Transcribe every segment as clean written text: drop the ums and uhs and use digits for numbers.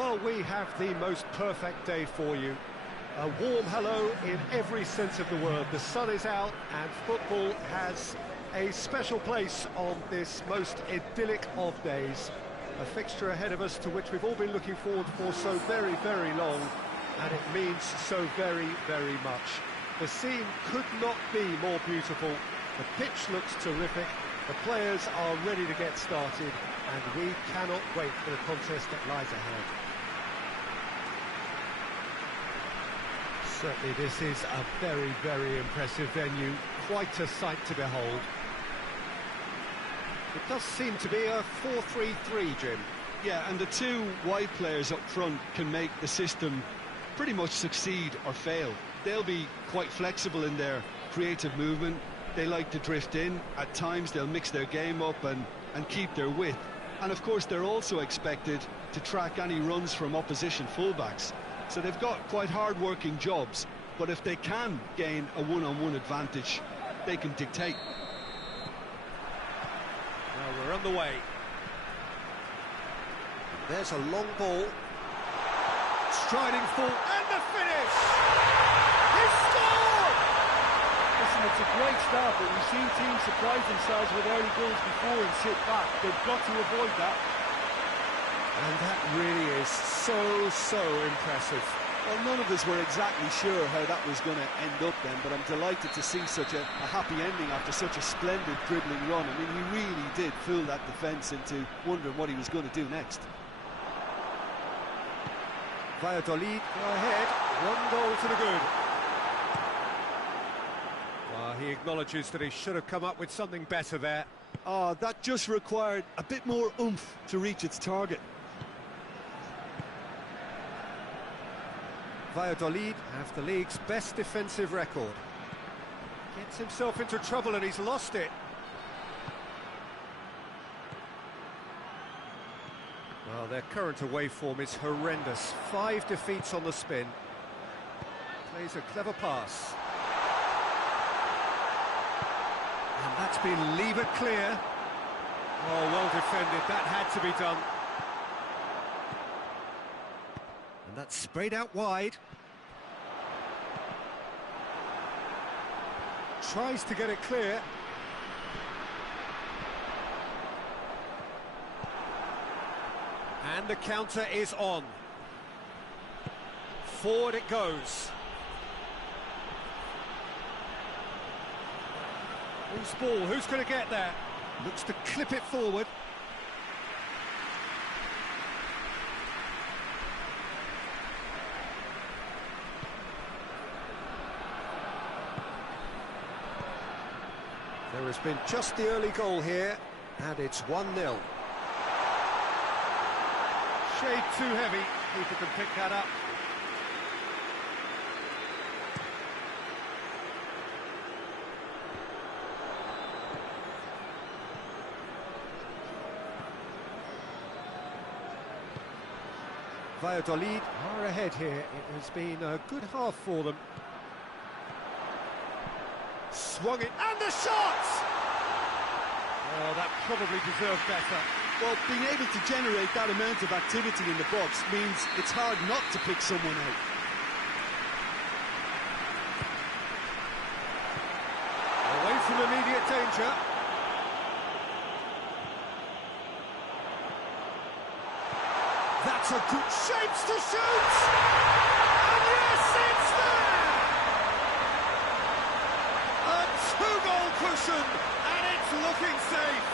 Well, we have the most perfect day for you. A warm hello in every sense of the word. The sun is out and football has a special place on this most idyllic of days. A fixture ahead of us to which we've all been looking forward for so very, very long, and it means so very, very much. The scene could not be more beautiful. The pitch looks terrific. The players are ready to get started, and we cannot wait for the contest that lies ahead. Certainly this is a very, very impressive venue. Quite a sight to behold. It does seem to be a 4-3-3, Jim. Yeah, and the two wide players up front can make the system pretty much succeed or fail. They'll be quite flexible in their creative movement. They like to drift in. At times they'll mix their game up and keep their width. And of course they're also expected to track any runs from opposition fullbacks. So they've got quite hard-working jobs, but if they can gain a one-on-one advantage, they can dictate. Well, we're on the way. There's a long ball. Striding full, and the finish! He scored! Listen, it's a great start, but we've seen teams surprise themselves with early goals before and sit back. They've got to avoid that. And that really is so impressive. Well, none of us were exactly sure how that was going to end up then, but I'm delighted to see such a happy ending after such a splendid dribbling run. I mean, he really did fool that defence into wondering what he was going to do next. Valladolid go ahead, 1 goal to the good. Well, he acknowledges that he should have come up with something better there. Oh, that just required a bit more oomph to reach its target. Valladolid have the league's best defensive record. Gets himself into trouble and he's lost it. Well, their current away form is horrendous. 5 defeats on the spin. Plays a clever pass. And that's been levered clear. Oh, well defended. That had to be done. And that's sprayed out wide. Tries to get it clear. And the counter is on. Forward it goes. Who's ball? Who's going to get there? Looks to clip it forward. There has been just the early goal here, and it's 1-0. Shade too heavy, keeper can pick that up. Valladolid are ahead here. It has been a good half for them. Swung it, and the shot! Oh, that probably deserved better. Well, being able to generate that amount of activity in the box means it's hard not to pick someone out. Away from immediate danger. That's a good shapes to shoot! And yes, it's there! A 2-goal cushion, and it's looking safe.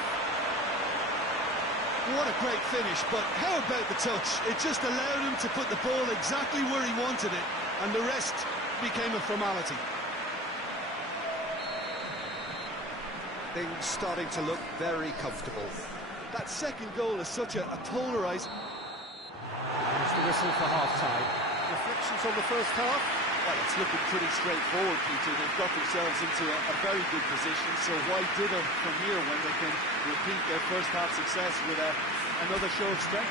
What a great finish, but how about the touch? It just allowed him to put the ball exactly where he wanted it, and the rest became a formality. Things starting to look very comfortable. That second goal is such a polarising... Here's the whistle for half-time. Reflections on the first half? Well, it's looking pretty straightforward, Peter. They've got themselves into a very good position, so why dither from here when they can repeat their first half success with another show of strength?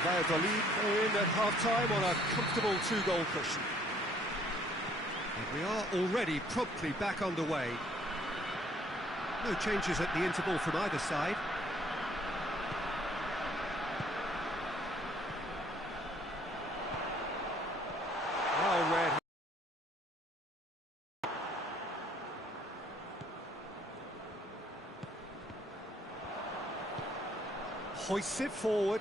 Valladolid are in at half-time on a comfortable 2-goal cushion. And we are already promptly back underway. No changes at the interval from either side. Hoists it forward,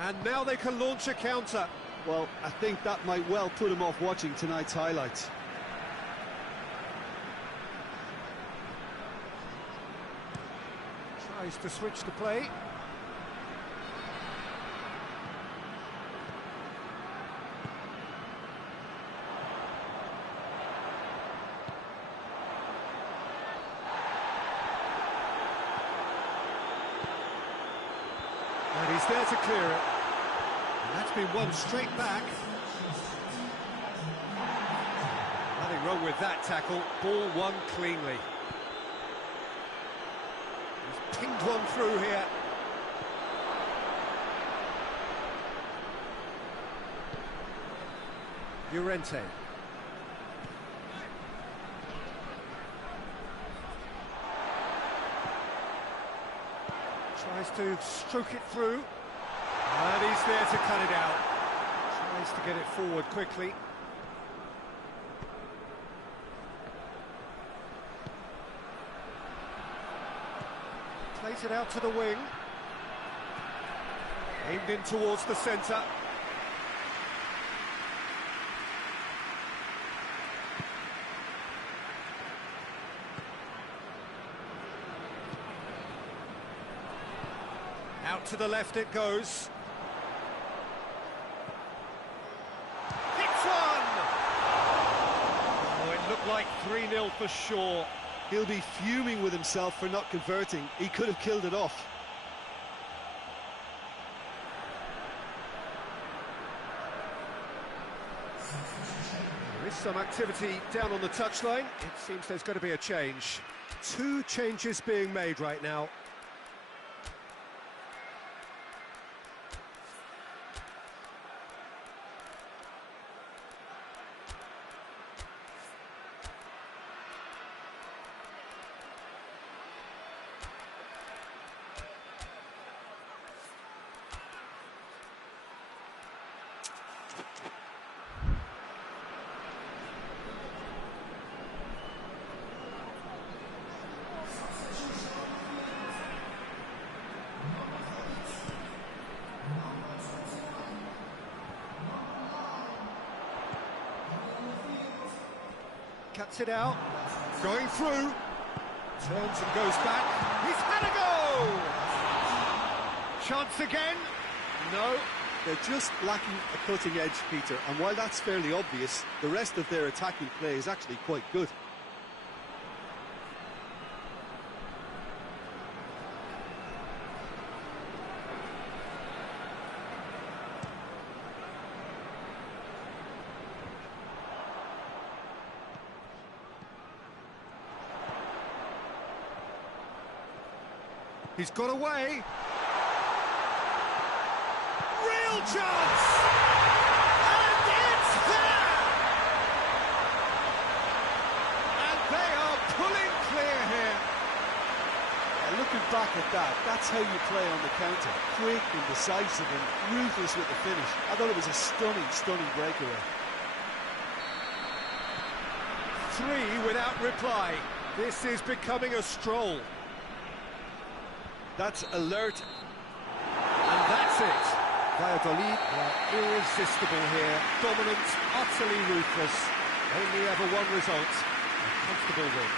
and now they can launch a counter. Well, I think that might well put him off watching tonight's highlights. Tries to switch the play. And he's there to clear it. And that's been won straight back. Nothing wrong with that tackle. Ball won cleanly. He's pinged one through here. Llorente. Tries to stroke it through. And he's there to cut it out. Tries to get it forward quickly. Plays it out to the wing. Aimed in towards the centre. Out to the left it goes. Hits one! Oh, it looked like 3-0 for sure. He'll be fuming with himself for not converting. He could have killed it off. There is some activity down on the touchline. It seems there's going to be a change. 2 changes being made right now. Cuts it out, going through, turns and goes back, he's had a goal! Chance again, no. They're just lacking a cutting edge, Peter, and while that's fairly obvious, the rest of their attacking play is actually quite good. He's got away. Real chance! And it's there! And they are pulling clear here. Looking back at that, that's how you play on the counter. Quick and decisive and ruthless with the finish. I thought it was a stunning, stunning breakaway. 3 without reply. This is becoming a stroll. That's alert. And that's it. Valladolid are irresistible here. Dominant, utterly ruthless. Only ever one result. A comfortable win.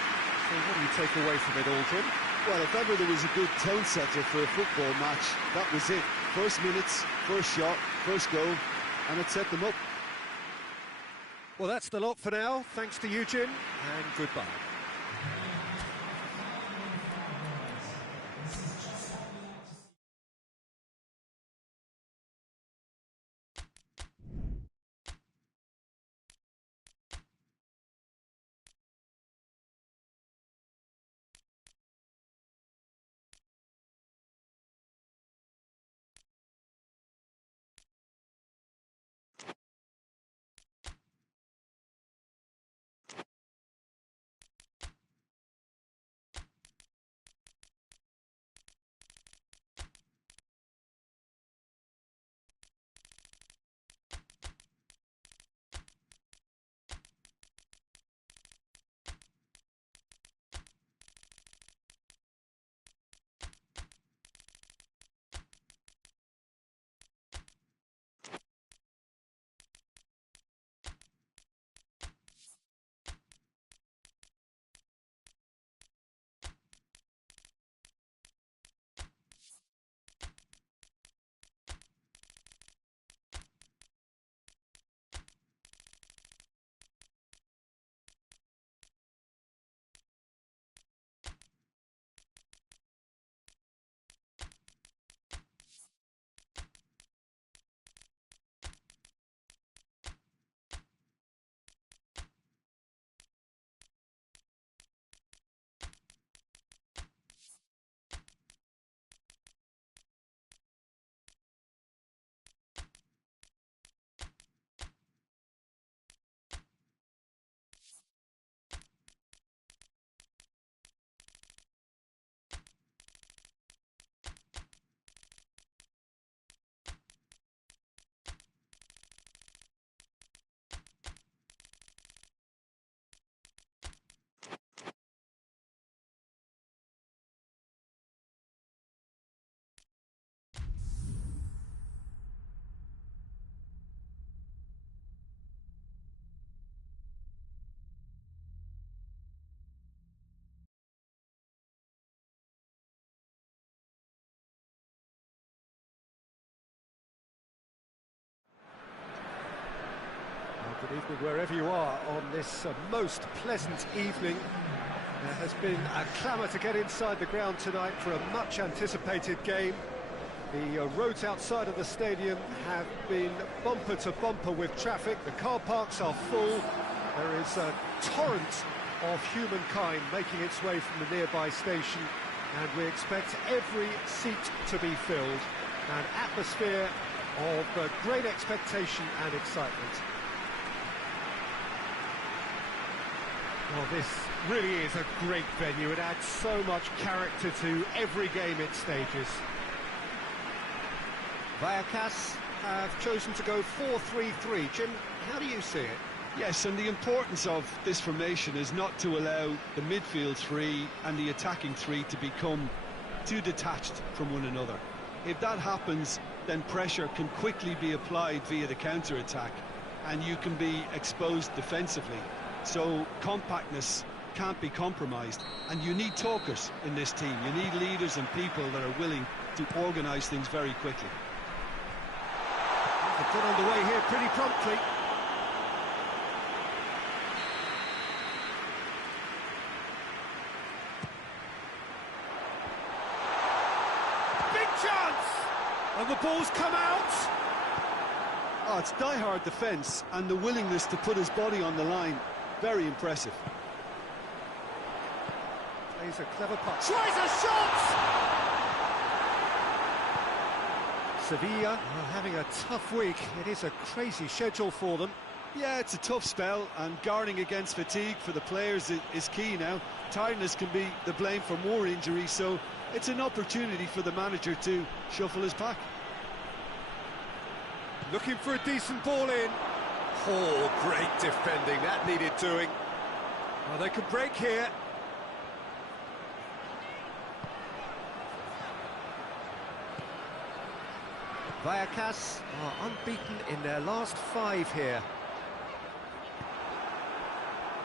So what do you take away from it all, Jim? Well, if ever there was a good tone setter for a football match, that was it. First minutes, first shot, first goal, and it set them up. Well, that's the lot for now. Thanks to you, Jim, and goodbye. But wherever you are on this most pleasant evening, there has been a clamour to get inside the ground tonight for a much-anticipated game. The roads outside of the stadium have been bumper to bumper with traffic. The car parks are full. There is a torrent of humankind making its way from the nearby station, and we expect every seat to be filled. An atmosphere of great expectation and excitement. Well, this really is a great venue. It adds so much character to every game it stages. Vallecas have chosen to go 4-3-3. Jim, how do you see it? Yes, and the importance of this formation is not to allow the midfield three and the attacking three to become too detached from one another. If that happens, then pressure can quickly be applied via the counter-attack, and you can be exposed defensively. So compactness can't be compromised, and you need talkers in this team. You need leaders and people that are willing to organise things very quickly. They've got underway here pretty promptly. Big chance! And the ball's come out! Oh, it's die-hard defence, and the willingness to put his body on the line. Very impressive. Plays a clever pass. Tries a shot! Sevilla are having a tough week. It is a crazy schedule for them. Yeah, it's a tough spell, and guarding against fatigue for the players is key now. Tiredness can be the blame for more injuries, so it's an opportunity for the manager to shuffle his pack. Looking for a decent ball in. Oh, great defending. That needed doing. Well, they could break here. Vallecas are unbeaten in their last 5 here.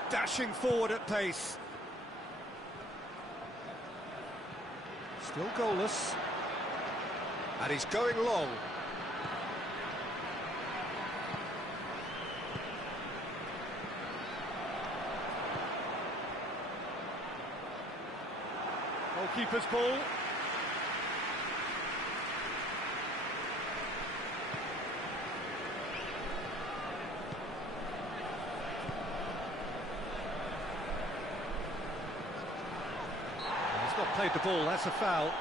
Dashing forward at pace. Still goalless. And he's going long. Goalkeeper's ball. He's not played the ball, that's a foul.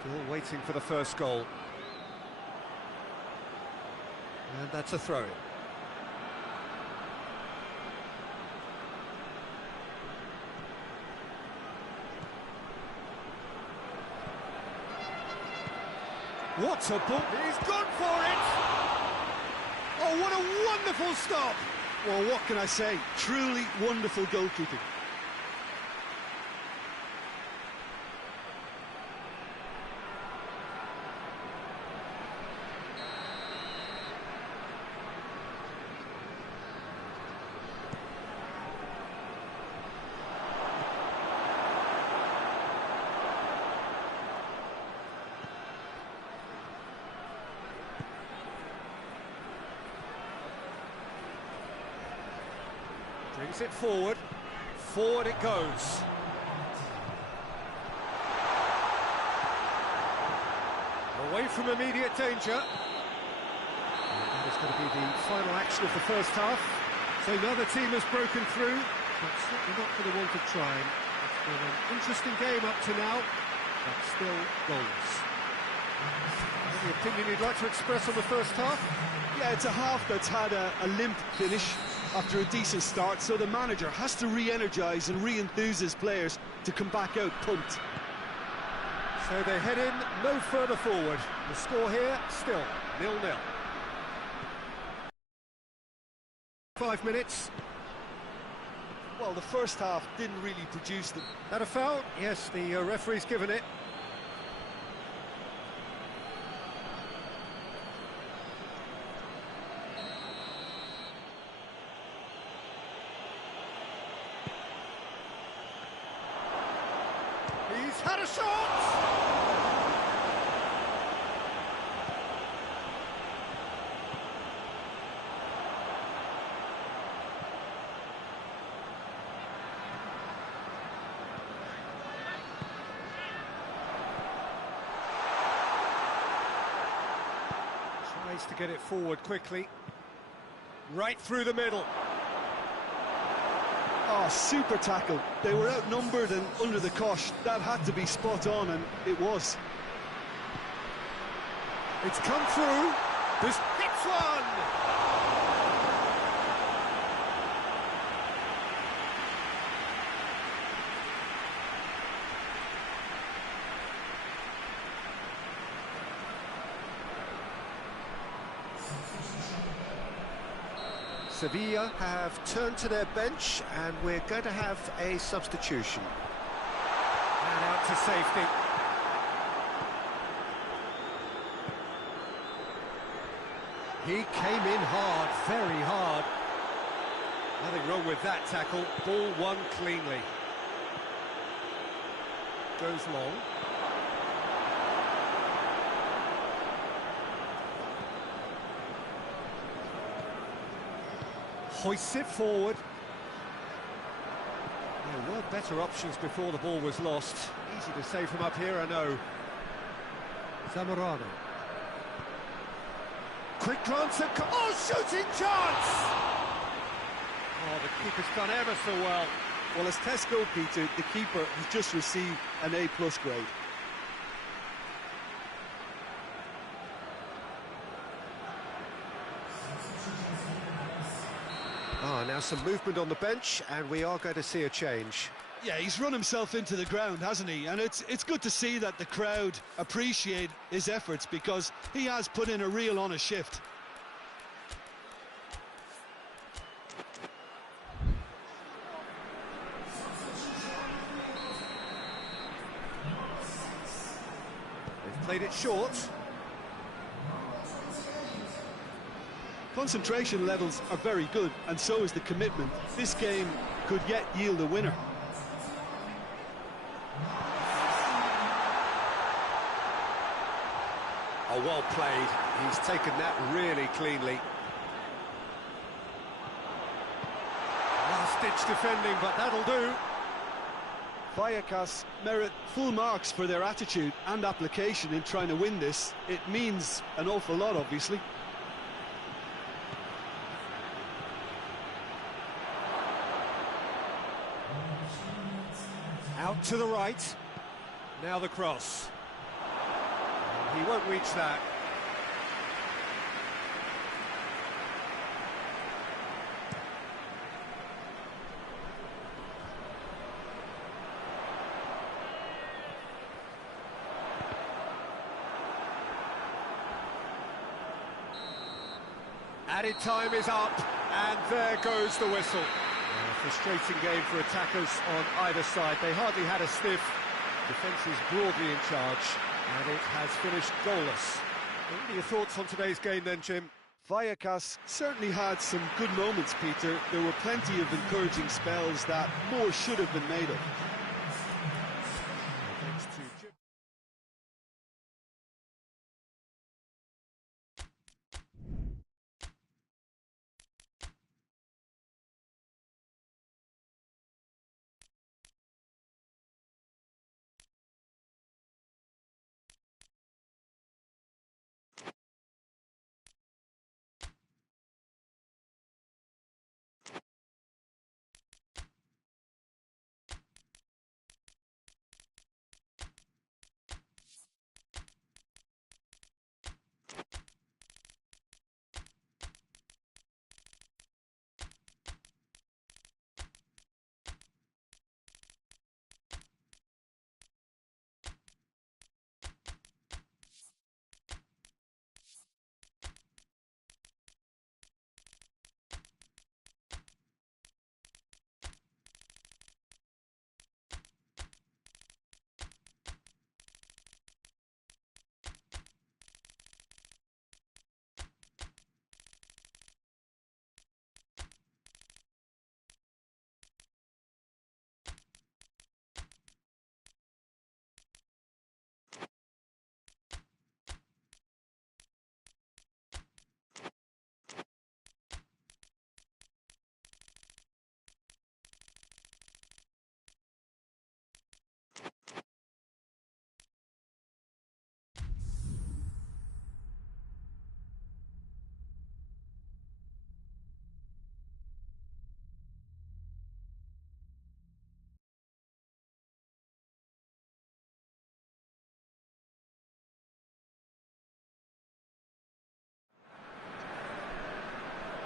Still waiting for the first goal. And that's a throw-in. What a ball! He's gone for it! Oh, what a wonderful stop! Well, what can I say? Truly wonderful goalkeeping. Brings it forward. Forward it goes. Away from immediate danger. And that is going to be the final action of the first half. So now the team has broken through, but certainly not for the want of trying. It's been an interesting game up to now, but still goalless. Any opinion you'd like to express on the first half? Yeah, it's a half that's had a limp finish after a decent start, so the manager has to re-energise and re-enthuse his players to come back out pumped. So they head in no further forward. The score here, still 0-0. 5 minutes. Well, the first half didn't really produce them. That a foul? Yes, the referee's given it. He's had a shot! Tries to get it forward quickly. Right through the middle. Oh, super tackle. They were outnumbered and under the cosh. That had to be spot on, and it was. It's come through. This hits one! Sevilla have turned to their bench, and we're going to have a substitution. And out to safety. He came in hard, very hard. Nothing wrong with that tackle. Ball won cleanly. Goes long. Hoists it forward. There were better options before the ball was lost. Easy to say from up here, I know. Zamorano. Quick glance at... Oh, shooting chance! Oh, the keeper's done ever so well. Well, as Tesco, Peter, the keeper has just received an A+ grade. Now some movement on the bench, and we are going to see a change. Yeah, he's run himself into the ground, hasn't he? And it's good to see that the crowd appreciate his efforts, because he has put in a real honest shift. They've played it short. Concentration levels are very good, and so is the commitment. This game could yet yield a winner. Oh, well played. He's taken that really cleanly. Last-ditch defending, but that'll do. Vallecas merit full marks for their attitude and application in trying to win this. It means an awful lot, obviously. Out to the right. Now the cross. He won't reach that. Added time is up, and there goes the whistle. Frustrating game for attackers on either side. They hardly had a sniff. Defence is broadly in charge, and it has finished goalless. What are your thoughts on today's game then, Jim? Vallecas certainly had some good moments, Peter. There were plenty of encouraging spells that more should have been made of.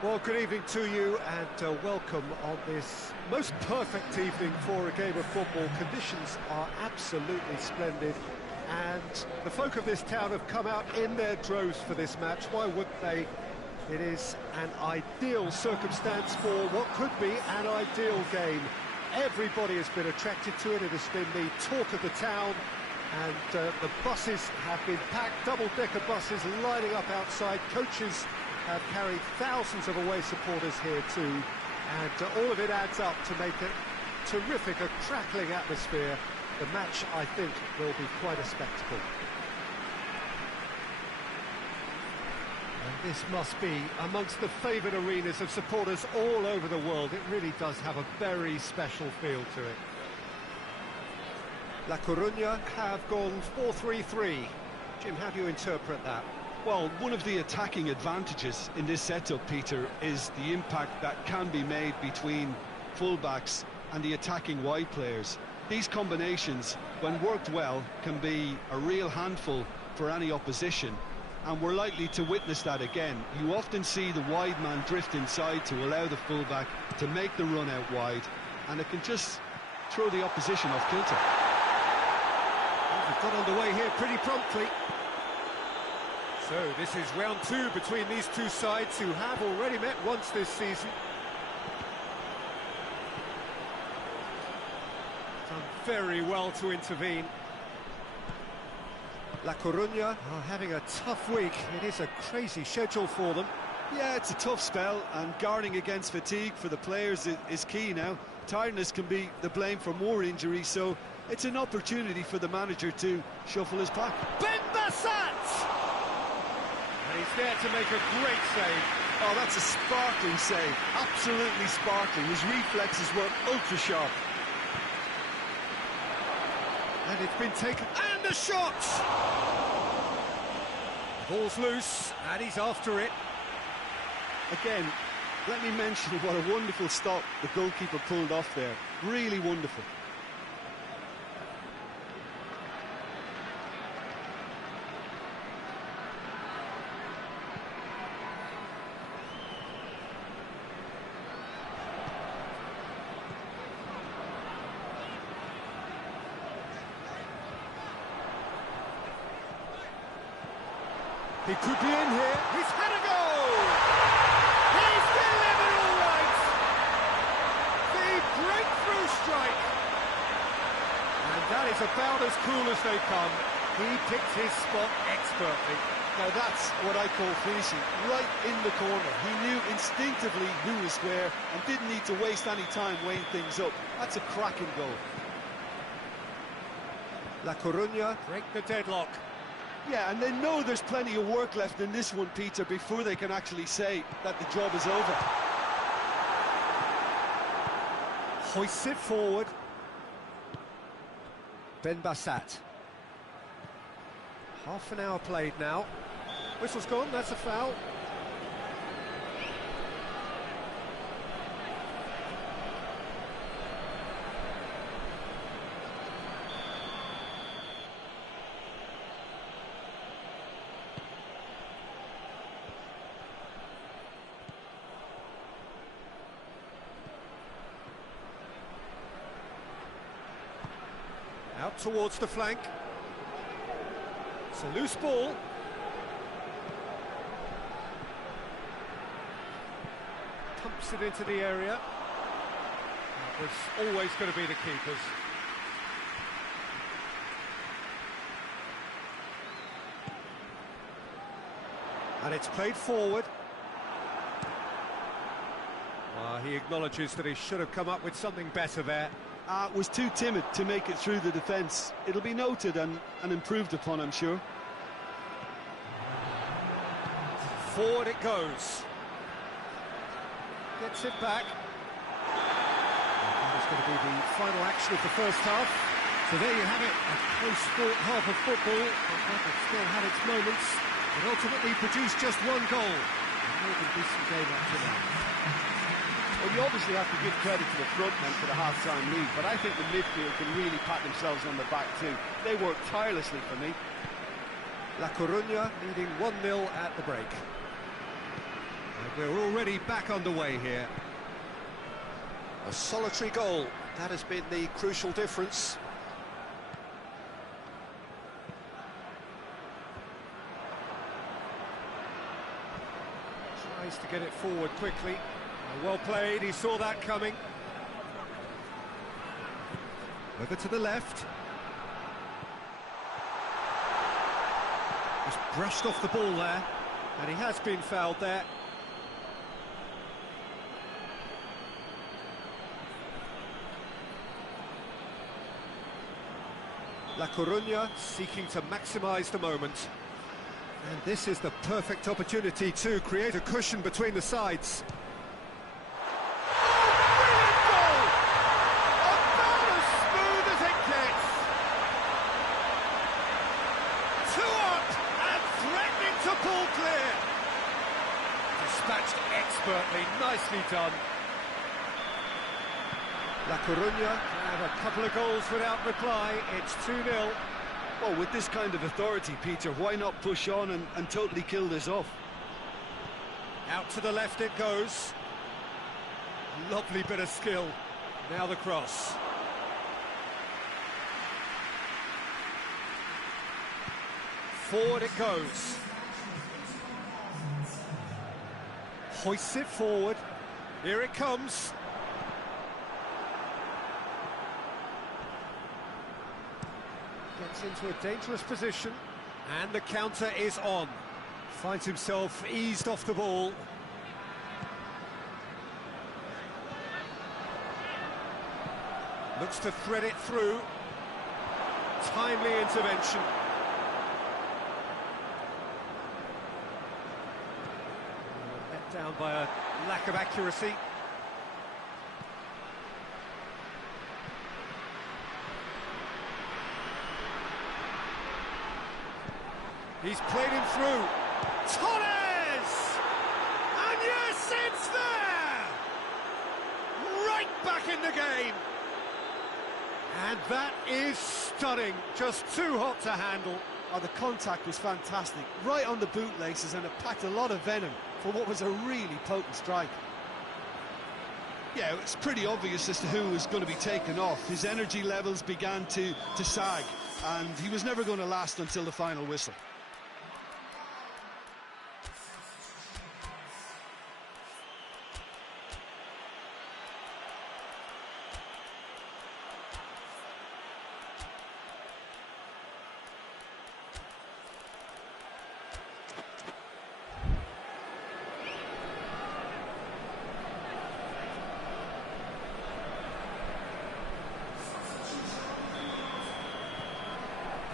Well, good evening to you and welcome on this most perfect evening for a game of football. Conditions are absolutely splendid and the folk of this town have come out in their droves for this match. Why wouldn't they? It is an ideal circumstance for what could be an ideal game. Everybody has been attracted to it. It has been the talk of the town, and the buses have been packed, double-decker buses lining up outside. Coaches have carried thousands of away supporters here too, and all of it adds up to make a terrific, a crackling atmosphere. The match, I think, will be quite a spectacle. And this must be amongst the favoured arenas of supporters all over the world. It really does have a very special feel to it. La Coruña have gone 4-3-3. Jim, how do you interpret that? Well, one of the attacking advantages in this setup, Peter, is the impact that can be made between fullbacks and the attacking wide players. These combinations, when worked well, can be a real handful for any opposition, and we're likely to witness that again. You often see the wide man drift inside to allow the fullback to make the run out wide, and it can just throw the opposition off kilter. We've got underway here pretty promptly. So this is round two between these two sides who have already met once this season. Done very well to intervene. La Coruña are having a tough week. It is a crazy schedule for them. Yeah, it's a tough spell, and guarding against fatigue for the players is key now. Tiredness can be the blame for more injuries, so it's an opportunity for the manager to shuffle his pack. And he's there to make a great save. Oh, that's a sparkling save. Absolutely sparkling. His reflexes were ultra-sharp. And it's been taken, and the shot! Ball's loose, and he's after it. Again, let me mention what a wonderful stop the goalkeeper pulled off there. Really wonderful. He could be in here. He's had a goal! He's delivered all right! The breakthrough strike! And that is about as cool as they come. He picked his spot expertly. Now that's what I call finishing, right in the corner. He knew instinctively who was where and didn't need to waste any time weighing things up. That's a cracking goal. La Coruña break the deadlock. Yeah, and they know there's plenty of work left in this one, Peter, before they can actually say that the job is over. Hoists it forward. Ben Bassat. Half an hour played now. Whistle's gone, that's a foul. Out towards the flank. It's a loose ball. Pumps it into the area. That was always going to be the keepers. And it's played forward. He acknowledges that he should have come up with something better there. Was too timid to make it through the defence. It'll be noted and improved upon, I'm sure. Forward it goes. Gets it back. That is going to be the final action of the first half. So there you have it, a close-fought half of football. It still had its moments. It ultimately produced just one goal. A more than decent game up to now. Well, you obviously have to give credit to the front men for the half-time lead, but I think the midfield can really pat themselves on the back too. They worked tirelessly for me. La Coruña leading 1-0 at the break. We're already back underway here. A solitary goal, that has been the crucial difference. Tries to get it forward quickly. Well played, he saw that coming. Over to the left. Just brushed off the ball there, and he has been fouled there. La Coruña seeking to maximise the moment. And this is the perfect opportunity to create a cushion between the sides. Brilliant goal! About as smooth as it gets. 2 up and threatening to pull clear. Dispatched expertly, nicely done. La Coruña have a couple of goals without reply. It's 2-0. Well, with this kind of authority, Peter, why not push on and totally kill this off? Out to the left it goes. Lovely bit of skill. Now the cross. Forward it goes. Hoists it forward. Here it comes. Gets into a dangerous position, and the counter is on. Finds himself eased off the ball. Looks to thread it through. Timely intervention. Let down by a lack of accuracy. He's played him through. Torres! And yes, it's there! Right back in the game. And that is stunning. Just too hot to handle. Oh, the contact was fantastic. Right on the bootlaces, and it packed a lot of venom for what was a really potent strike. Yeah, it's pretty obvious as to who was going to be taken off. His energy levels began to sag, and he was never going to last until the final whistle.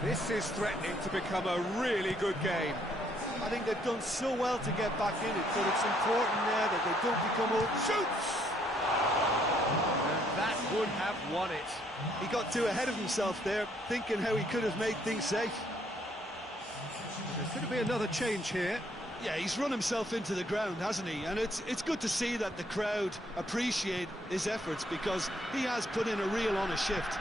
This is threatening to become a really good game. I think they've done so well to get back in it, but it's important now that they don't become old. Shoots! And that would have won it. He got too ahead of himself there, thinking how he could have made things safe. There's going to be another change here. Yeah, he's run himself into the ground, hasn't he? And it's good to see that the crowd appreciate his efforts, because he has put in a real honest shift.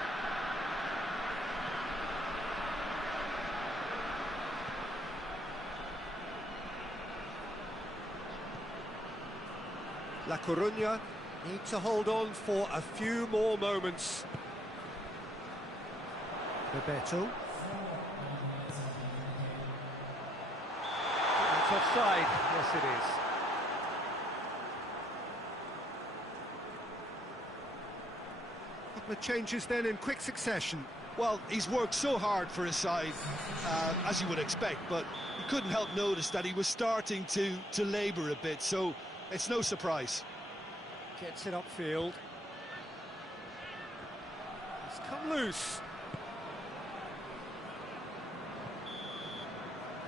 La Coruña need to hold on for a few more moments. Bebeto. It's offside. Yes, it is. Couple of changes then in quick succession. Well, he's worked so hard for his side, as you would expect, but you couldn't help notice that he was starting to labour a bit, so it's no surprise. Gets it upfield. It's come loose.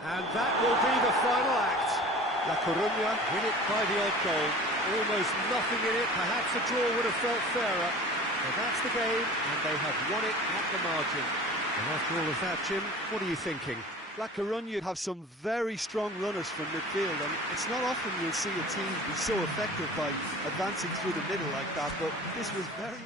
And that will be the final act. La Coruña win it by the odd goal. Almost nothing in it. Perhaps a draw would have felt fairer. But that's the game, and they have won it at the margin. And after all of that, Jim, what are you thinking? La Coruña have some very strong runners from midfield, and it's not often you'll see a team be so effective by advancing through the middle like that, but this was very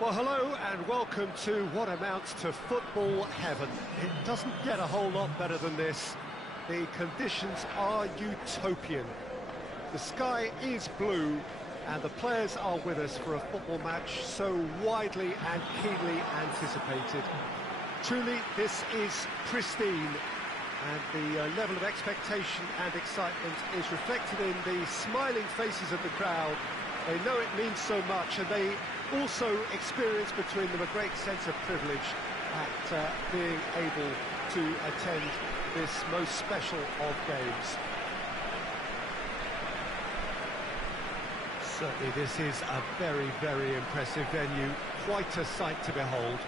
Well, hello and welcome to what amounts to football heaven. It doesn't get a whole lot better than this. The conditions are utopian. The sky is blue and the players are with us for a football match so widely and keenly anticipated. Truly, this is pristine, and the level of expectation and excitement is reflected in the smiling faces of the crowd. They know it means so much, and they also experience between them a great sense of privilege at being able to attend this most special of games. Certainly this is a very, very impressive venue, quite a sight to behold.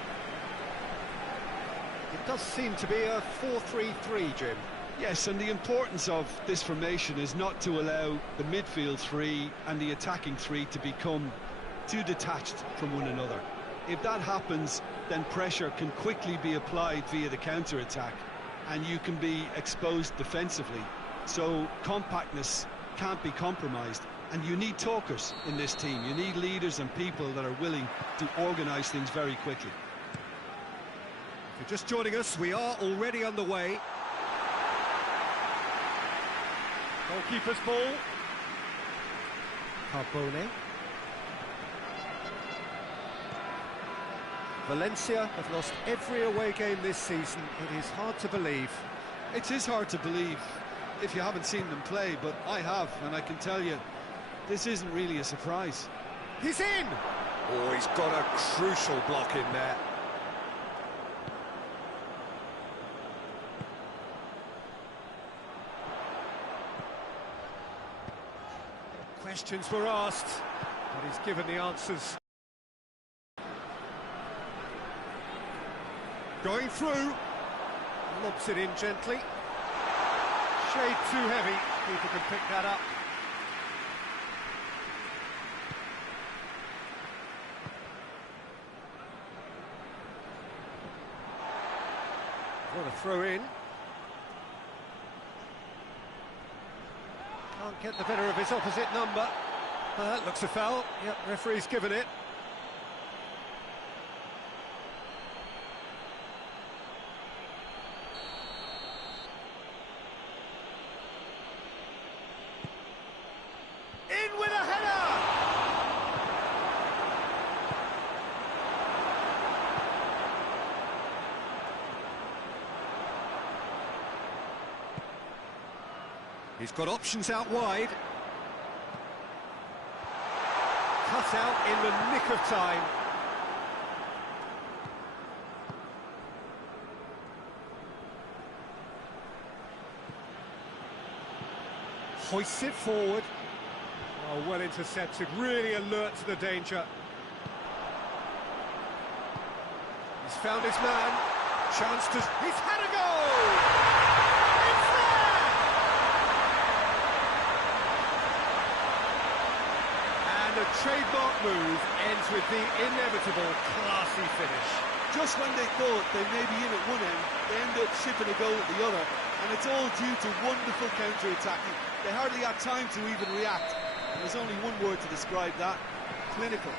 It does seem to be a 4-3-3, Jim. Yes, and the importance of this formation is not to allow the midfield three and the attacking three to become too detached from one another. If that happens, then pressure can quickly be applied via the counter-attack, and you can be exposed defensively. So compactness can't be compromised, and you need talkers in this team. You need leaders and people that are willing to organise things very quickly. If you're just joining us, we are already underway. Goalkeeper's ball. Carbone. Valencia have lost every away game this season. It is hard to believe. It is hard to believe if you haven't seen them play, but I have, and I can tell you, this isn't really a surprise. He's in! Oh, he's got a crucial block in there. Questions were asked, but he's given the answers. Going through, lobs it in gently. Shade too heavy, keeper can pick that up. What a throw in. Can't get the better of his opposite number. Looks a foul. Yep, referee's given it. In with a header! He's got options out wide. Cut out in the nick of time. Hoists it forward. Oh, well intercepted, really alert to the danger. He's found his man. Chance to... He's had a goal! The trademark move ends with the inevitable classy finish. Just when they thought they may be in at one end, they end up shipping a goal at the other, and it's all due to wonderful counter-attacking. They hardly had time to even react, and there's only one word to describe that: clinical.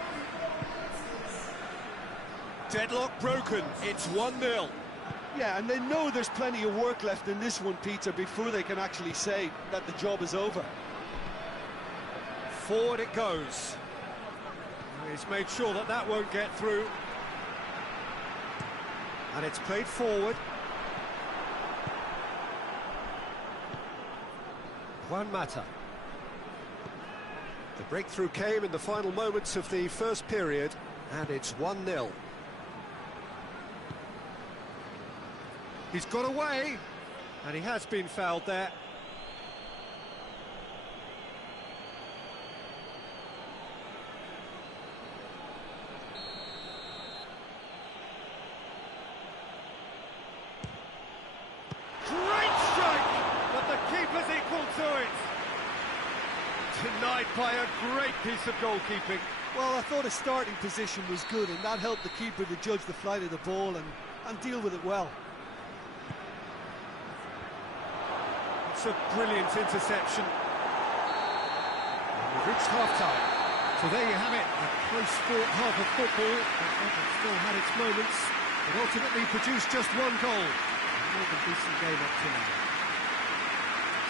Deadlock broken, it's 1-0. Yeah, and they know there's plenty of work left in this one, Peter, before they can actually say that the job is over. Forward it goes. He's made sure that that won't get through. And it's played forward. Juan Mata. The breakthrough came in the final moments of the first period, and it's 1-0. He's got away, and he has been fouled there. Denied by a great piece of goalkeeping. Well, I thought his starting position was good, and that helped the keeper to judge the flight of the ball and deal with it well. It's a brilliant interception. And we've reached half-time. So there you have it, a close-fought half of football. It still had its moments, but ultimately produced just one goal. More than decent game up to now.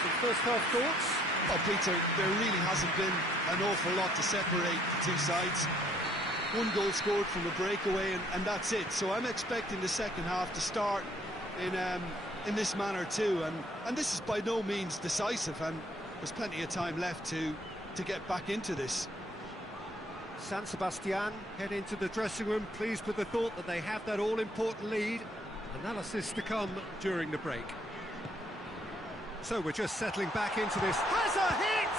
Some first-half thoughts? Oh, Peter, there really hasn't been an awful lot to separate the two sides. One goal scored from a breakaway, and that's it. So I'm expecting the second half to start in this manner too. And this is by no means decisive, and there's plenty of time left to get back into this. San Sebastian head into the dressing room, pleased with the thought that they have that all-important lead. Analysis to come during the break. So we're just settling back into this. Has a hit!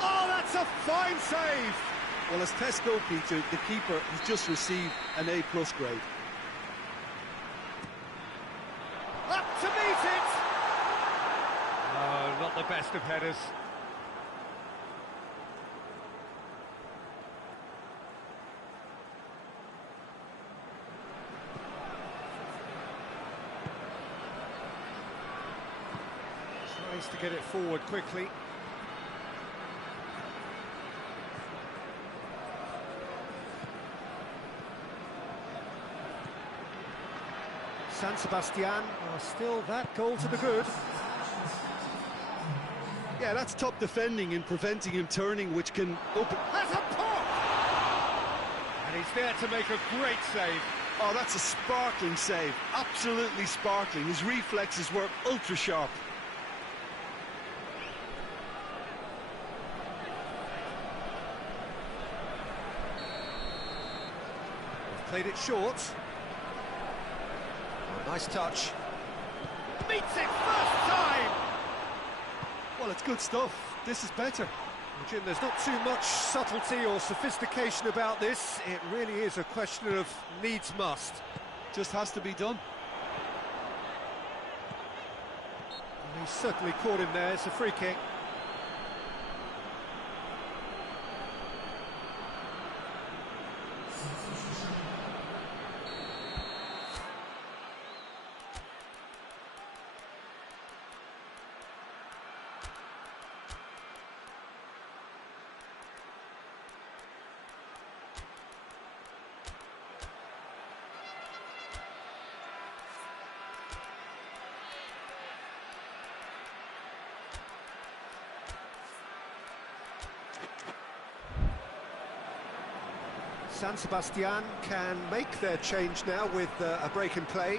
Oh, that's a fine save! Well, as tests go, Peter, the keeper has just received an A+ grade. Up to meet it! Oh, not the best of headers. Tries to get it forward quickly. San Sebastian are still that goal to the good. Yeah, that's top defending and preventing him turning, which can open... Has a pop! And he's there to make a great save. Oh, that's a sparkling save. Absolutely sparkling. His reflexes were ultra-sharp. Played it short. Oh, nice touch. Meets it first time! Well, it's good stuff. This is better. Well, Jim, there's not too much subtlety or sophistication about this. It really is a question of needs must. Just has to be done. And he's certainly caught him there. It's a free kick. San Sebastian can make their change now with a break in play.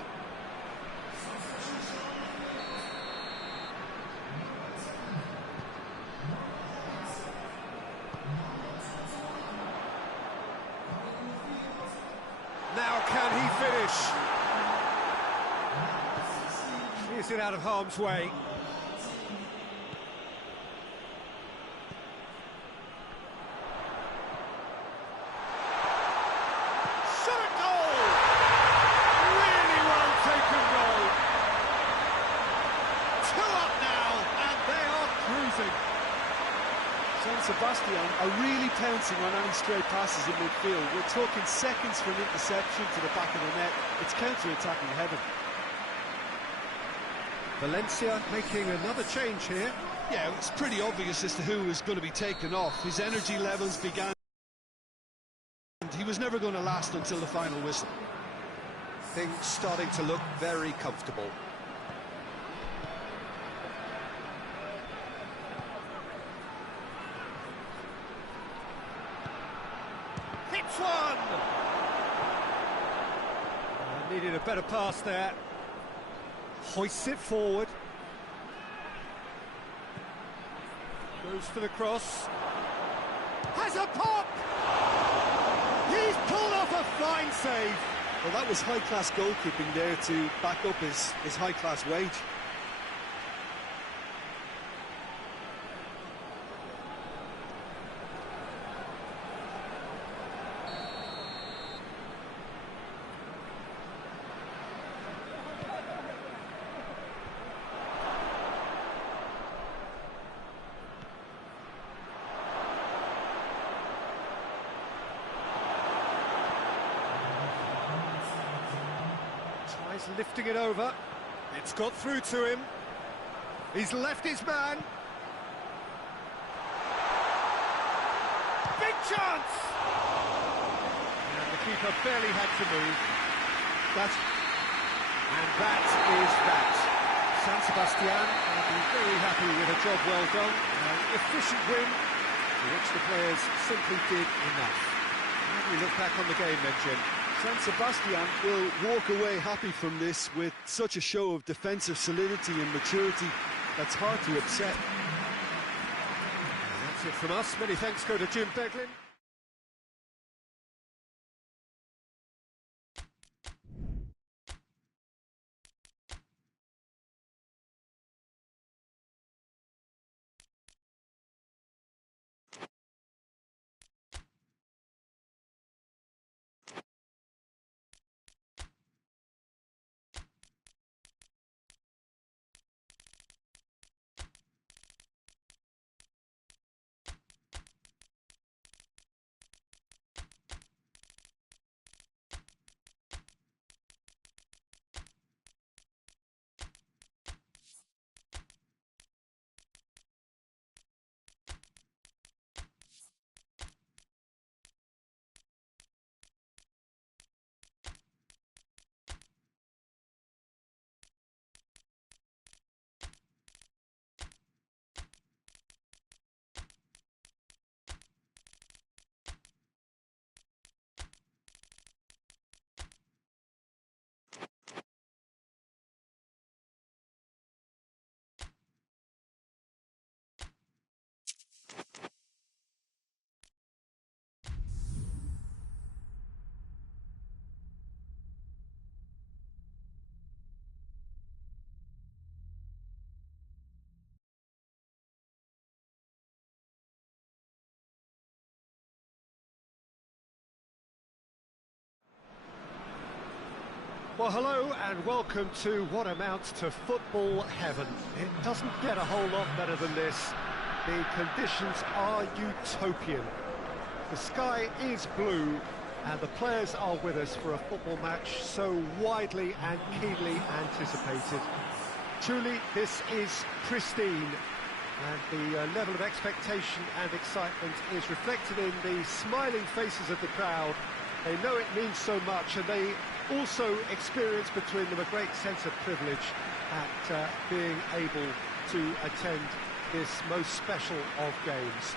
Now can he finish? Clears it out of harm's way. San Sebastian are really pouncing on any stray passes in midfield. We're talking seconds from interception to the back of the net. It's counter-attacking heaven. Valencia making another change here. Yeah, it's pretty obvious as to who was going to be taken off. His energy levels began... He was never going to last until the final whistle. Things starting to look very comfortable. Hits one! Needed a better pass there. Hoists it forward. Goes for the cross. Has a pop! He's pulled off a fine save. Well, that was high-class goalkeeping there to back up his high-class wage. Lifting it over. It's got through to him. He's left his man. big chance! And the keeper barely had to move. And that is that. San Sebastian will be very happy with a job well done. An efficient win, for which the players simply did enough. How do we look back on the game then, Jim? San Sebastian will walk away happy from this with such a show of defensive solidity and maturity that's hard to upset. And that's it from us. Many thanks go to Jim Beglin. Well, hello and welcome to what amounts to football heaven. It doesn't get a whole lot better than this. The conditions are utopian. The sky is blue and the players are with us for a football match so widely and keenly anticipated. Truly, this is pristine, and the level of expectation and excitement is reflected in the smiling faces of the crowd. They know it means so much, and they also experience between them a great sense of privilege at being able to attend this most special of games.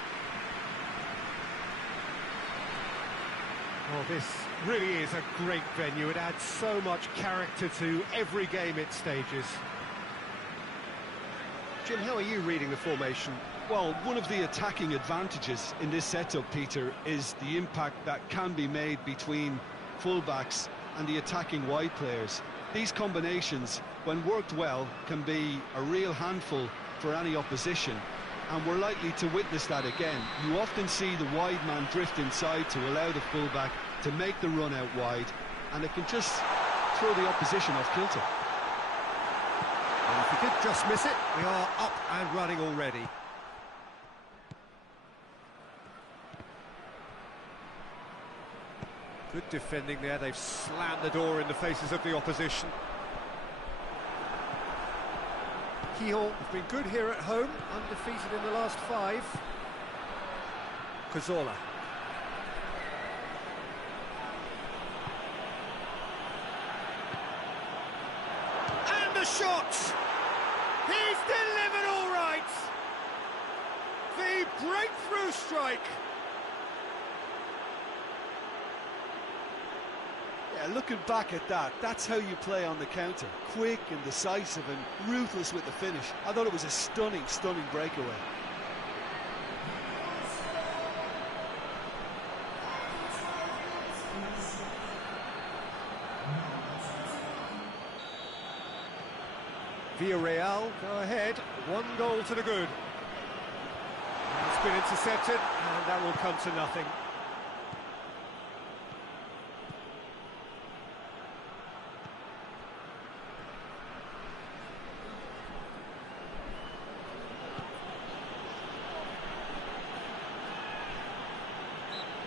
Oh, this really is a great venue. It adds so much character to every game it stages. Jim, how are you reading the formation? Well, one of the attacking advantages in this setup, Peter, is the impact that can be made between fullbacks and the attacking wide players. These combinations, when worked well, can be a real handful for any opposition, and we're likely to witness that again. You often see the wide man drift inside to allow the fullback to make the run out wide, and it can just throw the opposition off kilter. Well, if we did just miss it, we are up and running already. Good defending there. They've slammed the door in the faces of the opposition. Gijón have been good here at home, undefeated in the last 5. Cazorla. And the shot! He's delivered all right! The breakthrough strike! Yeah, looking back at that, that's how you play on the counter. Quick and decisive and ruthless with the finish. I thought it was a stunning, stunning breakaway. Villarreal go ahead, 1 goal to the good. It's been intercepted, and that will come to nothing.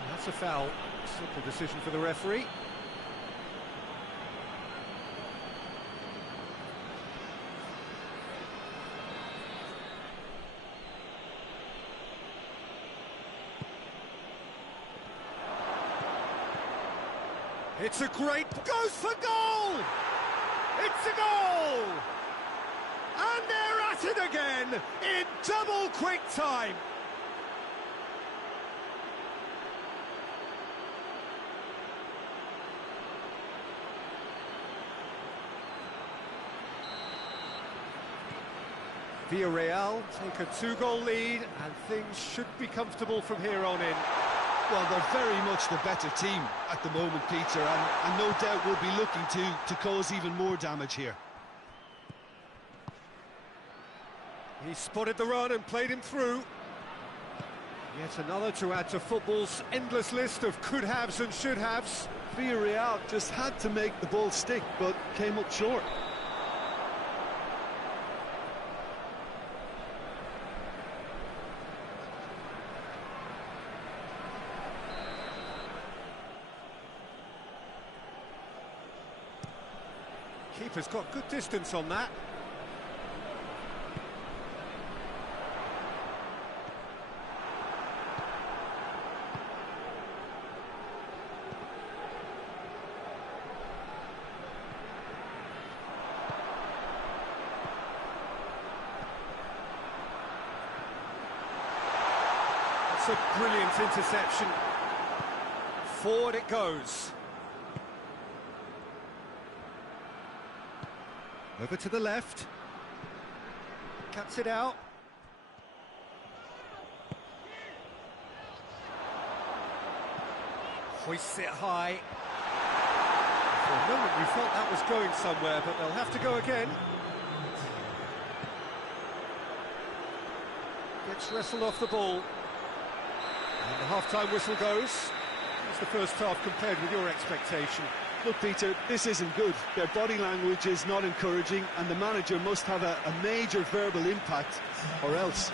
That's a foul. Simple decision for the referee. It's a great... goes for goal! It's a goal! And they're at it again in double quick time. Villarreal take a 2-goal lead, and things should be comfortable from here on in. Well, they're very much the better team at the moment, Peter, and no doubt will be looking to cause even more damage here. He spotted the run and played him through. Yet another to add to football's endless list of could-haves and should-haves. Villarreal just had to make the ball stick, but came up short. Keeper's got good distance on that. That's a brilliant interception. Forward it goes. Over to the left. Cuts it out. Hoists it high. For a moment you felt that was going somewhere, but they'll have to go again. Gets wrestled off the ball. And the half-time whistle goes. How's the first half compared with your expectation? Look, Peter, this isn't good. Their body language is not encouraging, and the manager must have a major verbal impact, or else.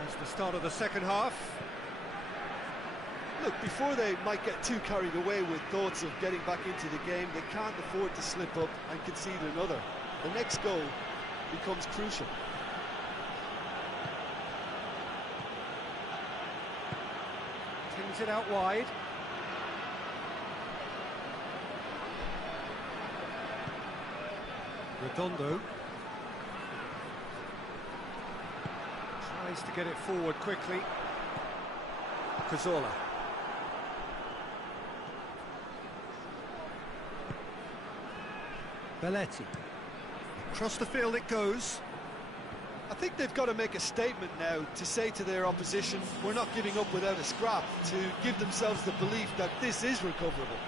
That's the start of the second half. Look, before they might get too carried away with thoughts of getting back into the game, they can't afford to slip up and concede another. The next goal becomes crucial. Tings it out wide. Redondo tries to get it forward quickly. Cazorla. Belletti. Across the field it goes. I think they've got to make a statement now to say to their opposition, we're not giving up without a scrap, to give themselves the belief that this is recoverable.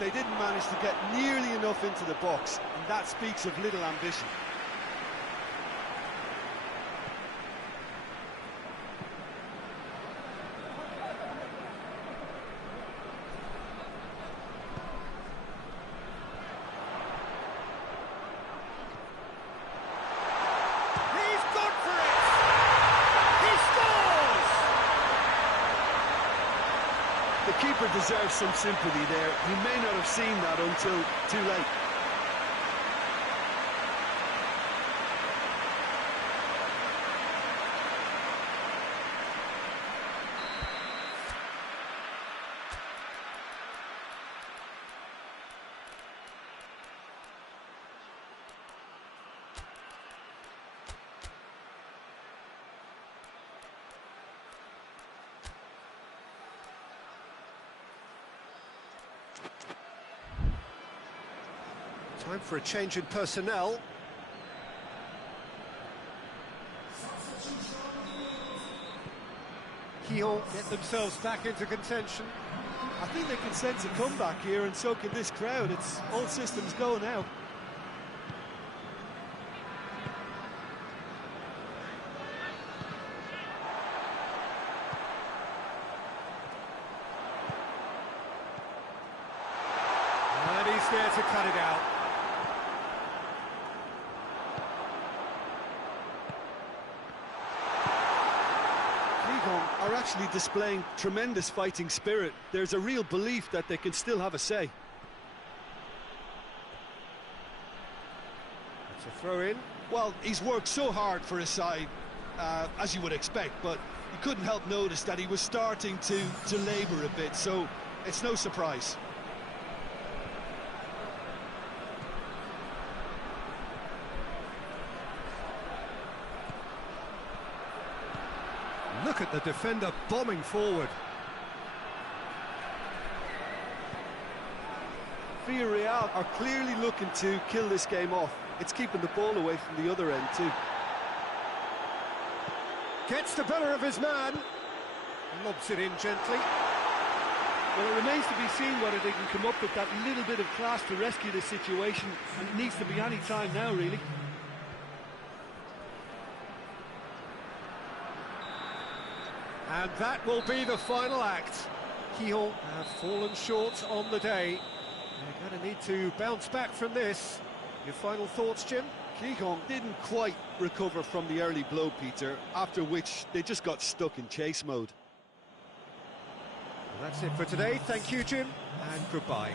They didn't manage to get nearly enough into the box, and that speaks of little ambition. The keeper deserves some sympathy there. He may not have seen that until too late. Time for a change in personnel. Quillon get themselves back into contention. I think they can sense a comeback here, and so can this crowd. It's all systems go now. And he's there to cut it out. Are actually displaying tremendous fighting spirit. There's a real belief that they can still have a say. It's a throw in. Well, he's worked so hard for his side, as you would expect, but you couldn't help notice that he was starting to labour a bit, so it's no surprise. Look at the defender bombing forward. Villarreal are clearly looking to kill this game off. It's keeping the ball away from the other end too. Gets the better of his man. Lobs it in gently. Well, it remains to be seen whether they can come up with that little bit of class to rescue the situation, and it needs to be any time now, really. And that will be the final act. Gijón have fallen short on the day. They're going to need to bounce back from this. Your final thoughts, Jim? Gijón didn't quite recover from the early blow, Peter, after which they just got stuck in chase mode. Well, that's it for today. Thank you, Jim, and goodbye.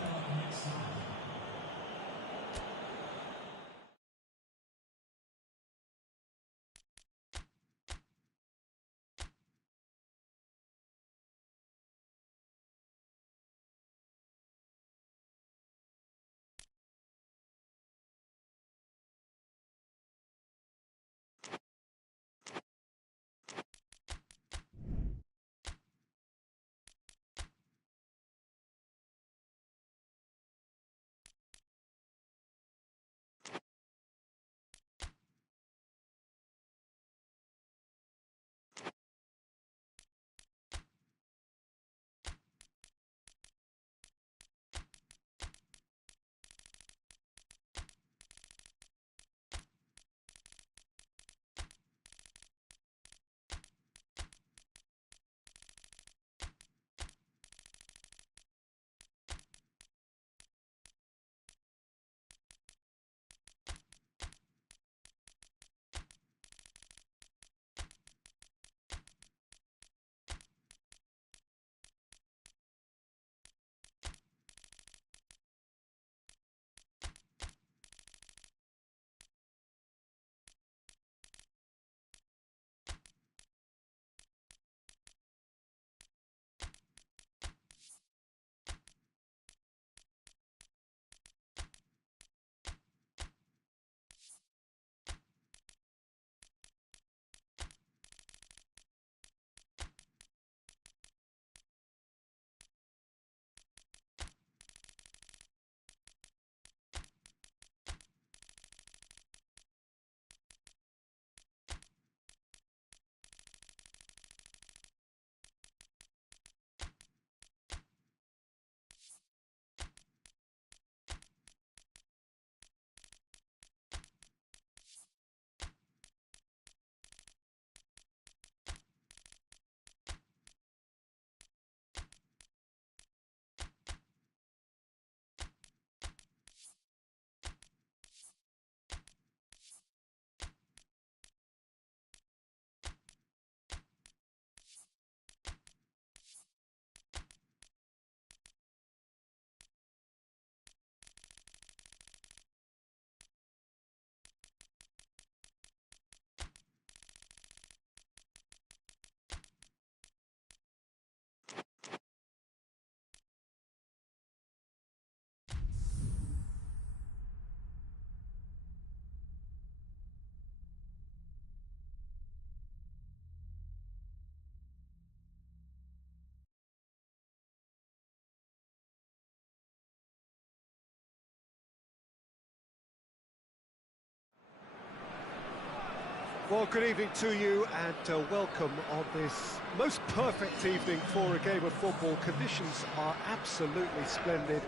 Well, good evening to you and welcome on this most perfect evening for a game of football. Conditions are absolutely splendid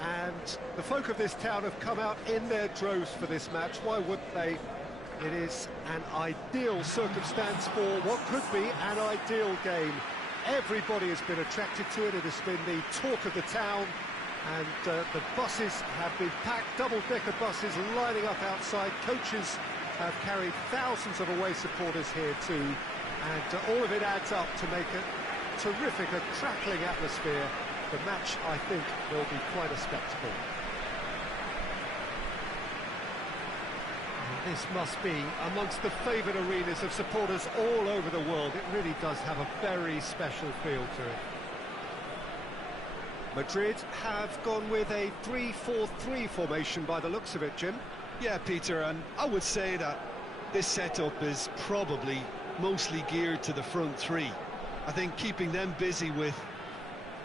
and the folk of this town have come out in their droves for this match. Why wouldn't they? It is an ideal circumstance for what could be an ideal game. Everybody has been attracted to it. It has been the talk of the town and the buses have been packed, double-decker buses lining up outside. Coaches have carried thousands of away supporters here too, and all of it adds up to make a terrific, a crackling atmosphere. The match, I think, will be quite a spectacle. This must be amongst the favoured arenas of supporters all over the world. It really does have a very special feel to it. Madrid have gone with a 3-4-3 formation by the looks of it, Jim. Yeah, Peter, and I would say that this setup is probably mostly geared to the front three. I think keeping them busy with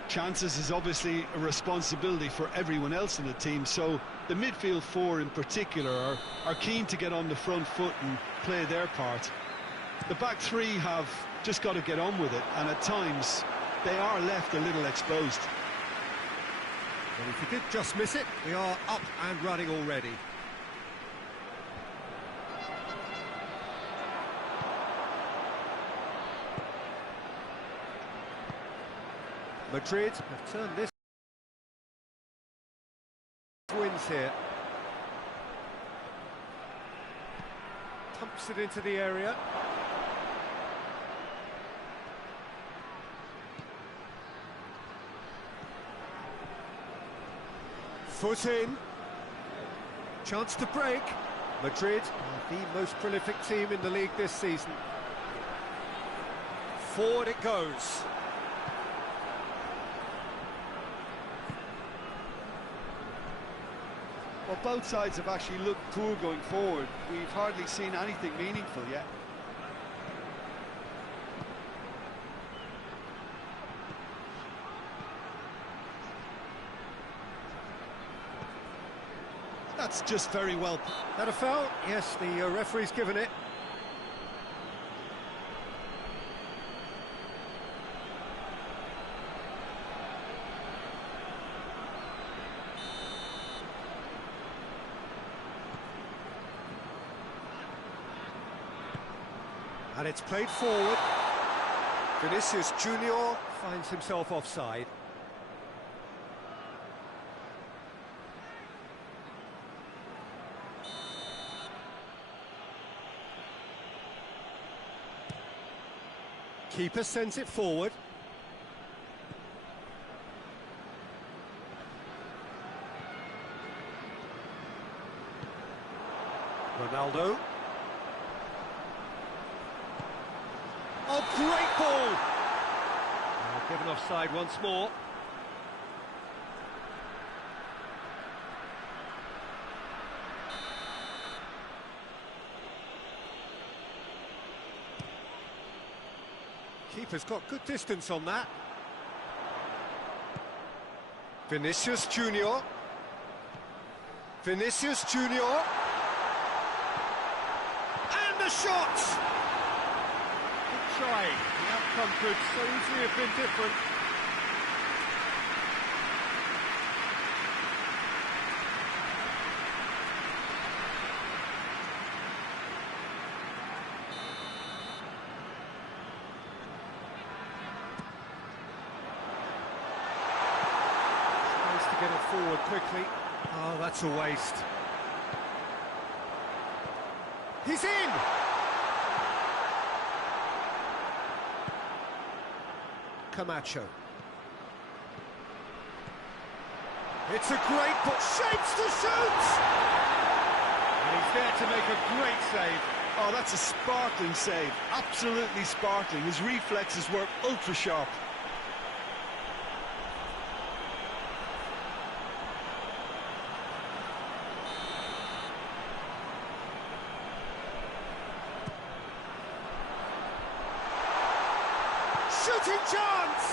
chances is obviously a responsibility for everyone else in the team, so the midfield four in particular are keen to get on the front foot and play their part. The back three have just got to get on with it, and at times they are left a little exposed. Well, if you did just miss it, we are up and running already. Madrid have turned this wins here. Pumps it into the area. Foot in. Chance to break. Madrid are the most prolific team in the league this season. Forward it goes. Well, both sides have actually looked poor going forward. We've hardly seen anything meaningful yet. That's just very well. That a foul? Yes, the referee's given it. And it's played forward. Vinicius Junior finds himself offside. Keeper sends it forward. Ronaldo. Oh, great ball! Given offside once more. Keeper's got good distance on that. Vinicius Junior. Vinicius Junior. And the shot! Trying. The outcome could so easily have been different. Tries to get it forward quickly. Oh, that's a waste. He's in! Camacho. It's a great ball. Shapes to shoot! And he's there to make a great save. Oh, that's a sparkling save. Absolutely sparkling. His reflexes were ultra sharp. Shooting chance!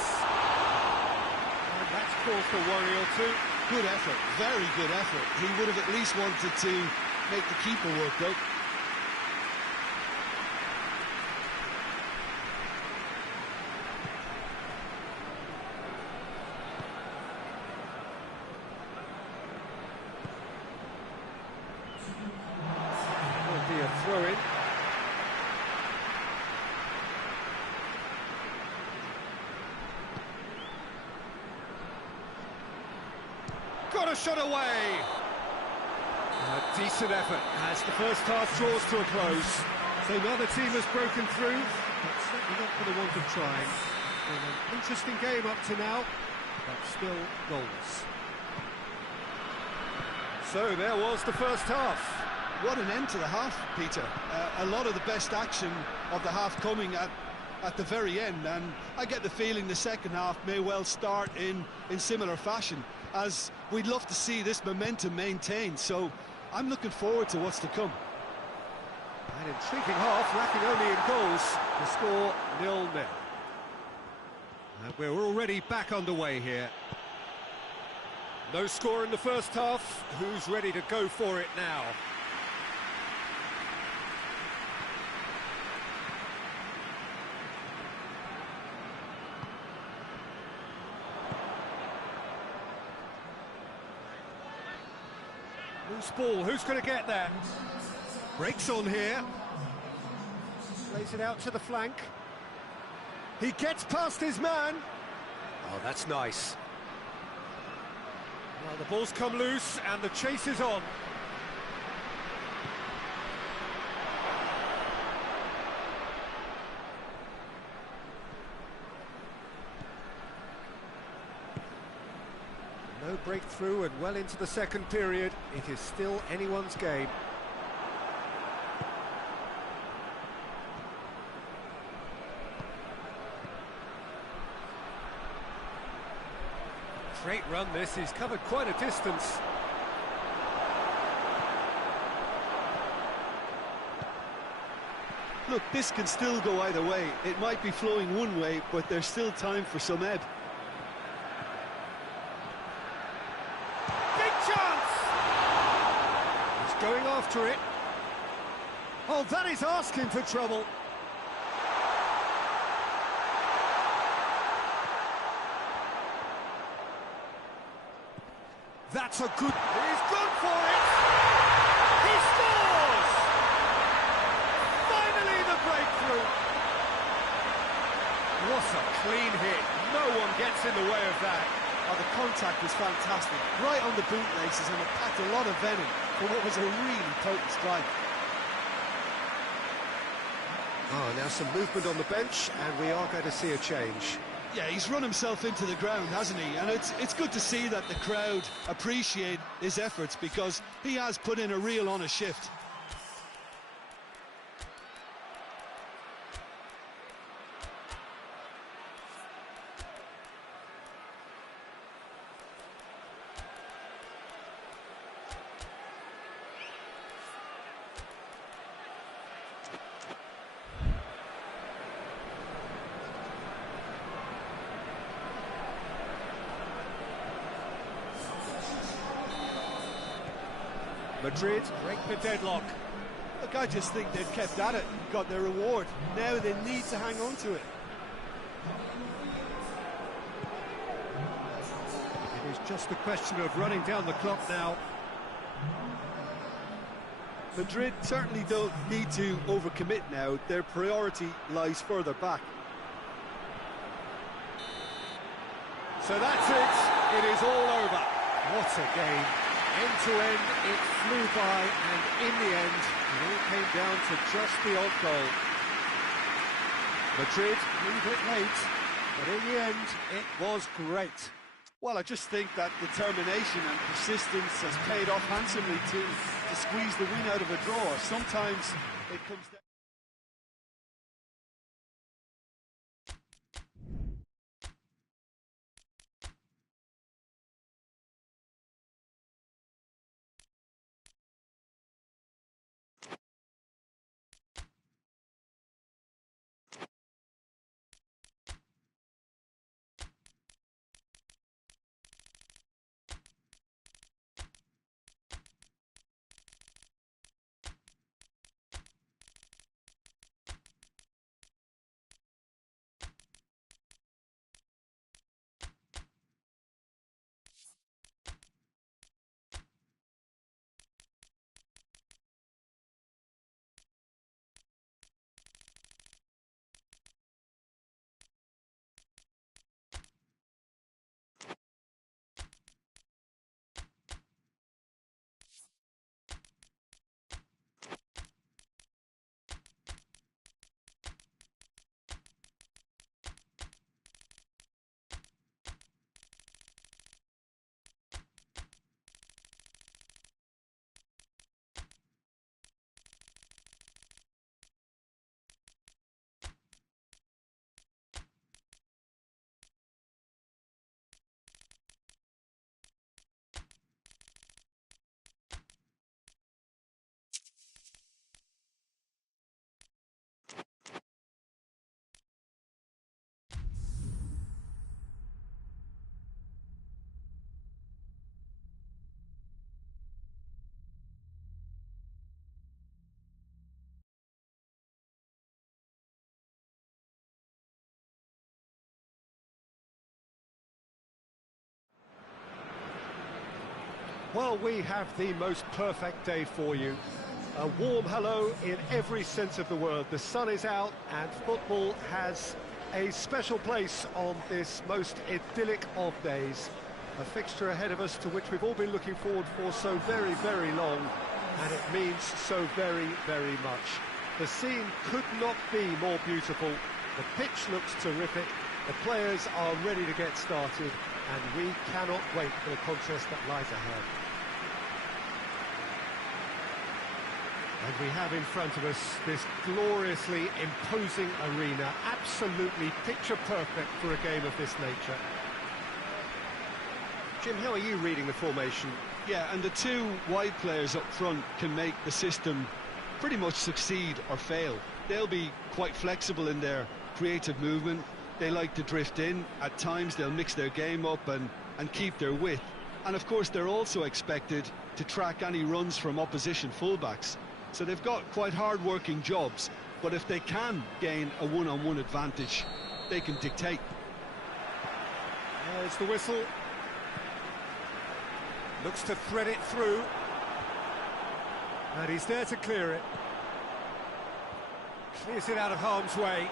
And that's caused a worry or two. Good effort, very good effort. He would have at least wanted to make the keeper work, though. Will be a throw-in. Got a shot away! A decent effort as the first half draws to a close. So now the team has broken through, but certainly not for the want of trying. Been an interesting game up to now, but still goals. So there was the first half. What an end to the half, Peter. A lot of the best action of the half coming at the very end, and I get the feeling the second half may well start in similar fashion, as we'd love to see this momentum maintained, so I'm looking forward to what's to come. An intriguing half, lacking only in goals. The score 0-0. And we're already back underway here. No score in the first half. Who's ready to go for it now? Loose ball, who's going to get there? Breaks on here. Plays it out to the flank. He gets past his man. Oh, that's nice. Well, the ball's come loose and the chase is on. No breakthrough and well into the second period. It is still anyone's game. Great run this, he's covered quite a distance. Look, this can still go either way. It might be flowing one way, but there's still time for some ebb. Big chance! He's going after it. Oh, that is asking for trouble. That's a good... He's gone for it! He scores! Finally the breakthrough! What a clean hit. No one gets in the way of that. Oh, the contact was fantastic. Right on the bootlaces, and it packed a lot of venom for what was a really potent strike. Oh, now some movement on the bench, and we are going to see a change. Yeah, he's run himself into the ground, hasn't he? And it's good to see that the crowd appreciate his efforts, because he has put in a real honest shift. Madrid break the deadlock. Look, I just think they've kept at it and got their reward. Now they need to hang on to it. It is just a question of running down the clock now. Madrid certainly don't need to overcommit now. Their priority lies further back. So that's it. It is all over. What a game. End to end, it flew by, and in the end, it all came down to just the odd goal. Madrid a bit late, but in the end, it was great. Well, I just think that determination and persistence has paid off handsomely to squeeze the win out of a draw. Sometimes it comes down. Well, we have the most perfect day for you. A warm hello in every sense of the word. The sun is out and football has a special place on this most idyllic of days. A fixture ahead of us to which we've all been looking forward for so very, very long, and it means so very, very much. The scene could not be more beautiful. The pitch looks terrific. The players are ready to get started, and we cannot wait for the contest that lies ahead. And we have in front of us this gloriously imposing arena, absolutely picture perfect for a game of this nature. Jim, how are you reading the formation? Yeah, and the two wide players up front can make the system pretty much succeed or fail. They'll be quite flexible in their creative movement. They like to drift in. At times they'll mix their game up and keep their width. And of course they're also expected to track any runs from opposition fullbacks. So they've got quite hard-working jobs, but if they can gain a one-on-one advantage, they can dictate. There's the whistle. Looks to thread it through. And he's there to clear it. Clears it out of harm's way.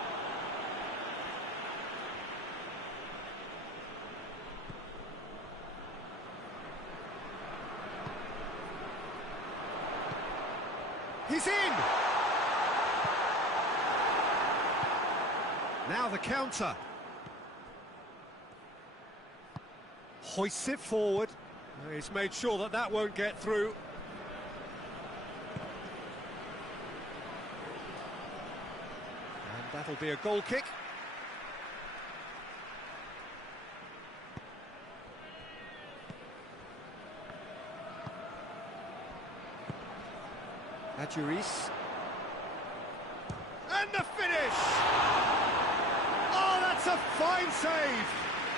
He's in! Now the counter. Hoists it forward. He's made sure that that won't get through. And that'll be a goal kick. Adjuris. And the finish! Oh, that's a fine save!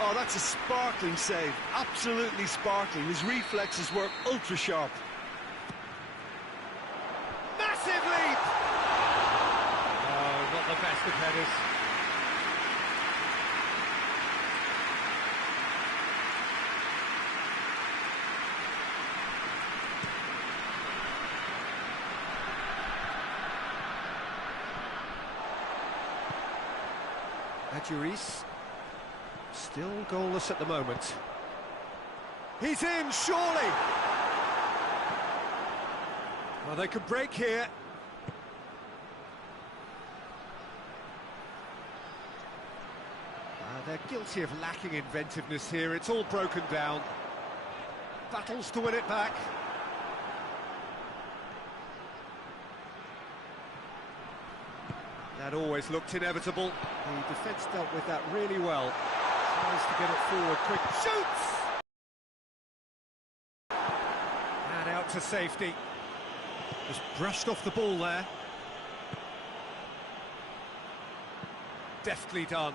Oh, that's a sparkling save. Absolutely sparkling. His reflexes were ultra-sharp. Massive leap! Oh, not the best of headers. Adjuris. Still goalless at the moment. He's in, surely! Well, they could break here. They're guilty of lacking inventiveness here. It's all broken down. Battles to win it back. That always looked inevitable. The defence dealt with that really well. Tries to get it forward quick. Shoots! And out to safety. Just brushed off the ball there. Deftly done.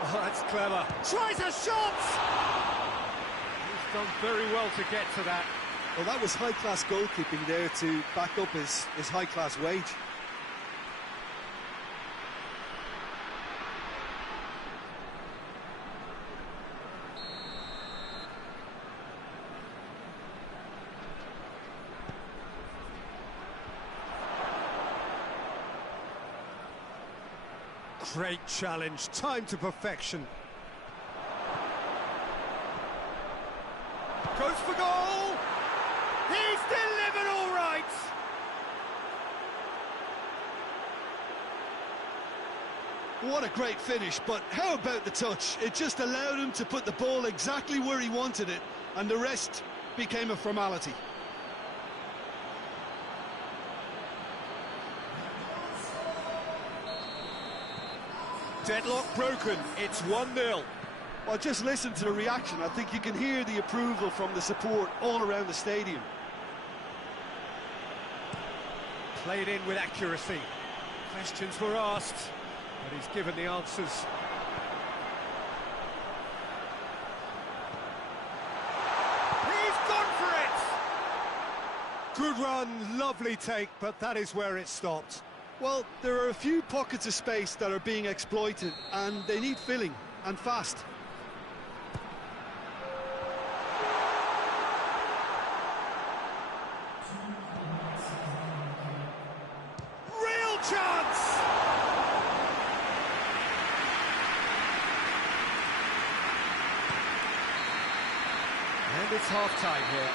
Oh, that's clever. Tries a shot! He's done very well to get to that. Well, that was high-class goalkeeping there to back up his high-class wage. Great challenge, time to perfection. Goes for goal! He's delivered all right! What a great finish, but how about the touch? It just allowed him to put the ball exactly where he wanted it, and the rest became a formality. Deadlock broken, it's 1-0. Well, just listen to the reaction. I think you can hear the approval from the support all around the stadium. Played in with accuracy. Questions were asked, but he's given the answers. He's gone for it! Good run, lovely take, but that is where it stopped. Well, there are a few pockets of space that are being exploited, and they need filling, and fast. Real chance! And it's half-time here.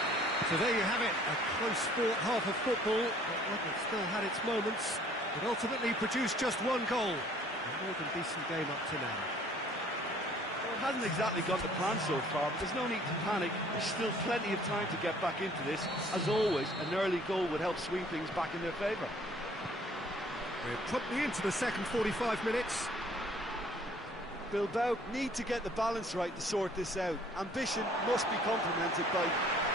So there you have it, a close fought half of football, but one that still had its moments. It ultimately produced just one goal. A more than decent game up to now. Well, it hasn't exactly gone to plan so far, but there's no need to panic. There's still plenty of time to get back into this. As always, an early goal would help swing things back in their favour. We're promptly into the second 45 minutes. Bilbao need to get the balance right to sort this out. Ambition must be complemented by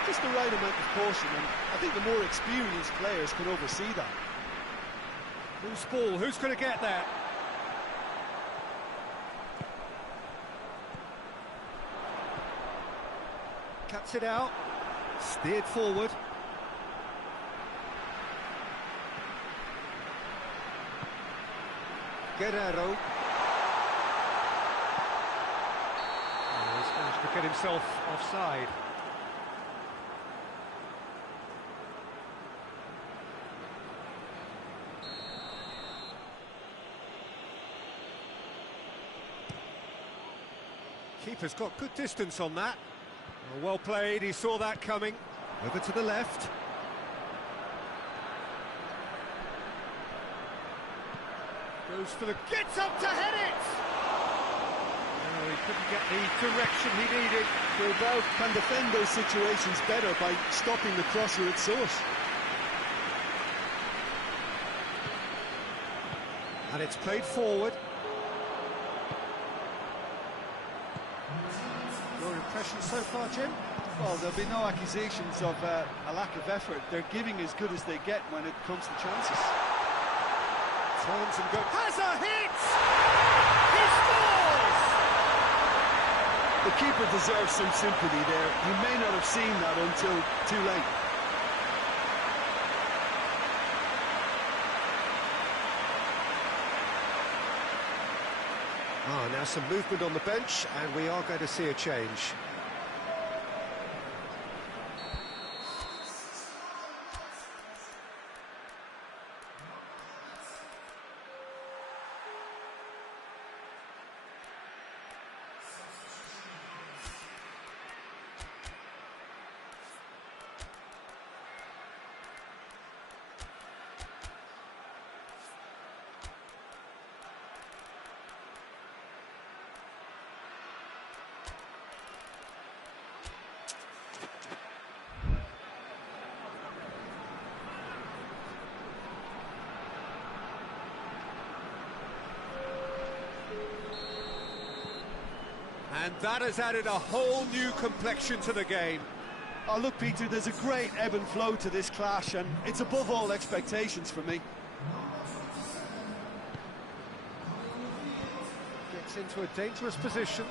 just the right amount of caution, and I think the more experienced players can oversee that. Loose ball, who's going to get there? Cuts it out, steered forward. Guerrero. Oh, he's managed to get himself offside. Keeper's got good distance on that. Well played, he saw that coming. Over to the left. Goes for the... gets up to head it! No, he couldn't get the direction he needed. Bilbao can defend those situations better by stopping the crosser at source. And it's played forward. Your impression so far, Jim? Well, there'll be no accusations of a lack of effort. They're giving as good as they get when it comes to chances. Turns and goes. Has a hit! He scores! The keeper deserves some sympathy there. He may not have seen that until too late. Now some movement on the bench, and we are going to see a change. And that has added a whole new complexion to the game. Oh, look, Peter, there's a great ebb and flow to this clash, and it's above all expectations for me. Gets into a dangerous position.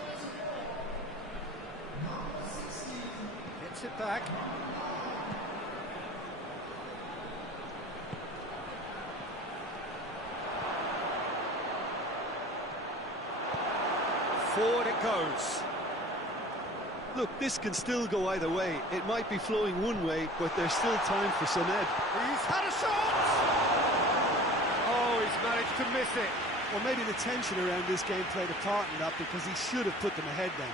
Gets it back. Forward it goes. Look, this can still go either way. It might be flowing one way, but there's still time for some ebb. He's had a shot! Oh, he's managed to miss it. Well, maybe the tension around this game played a part in that, because he should have put them ahead then.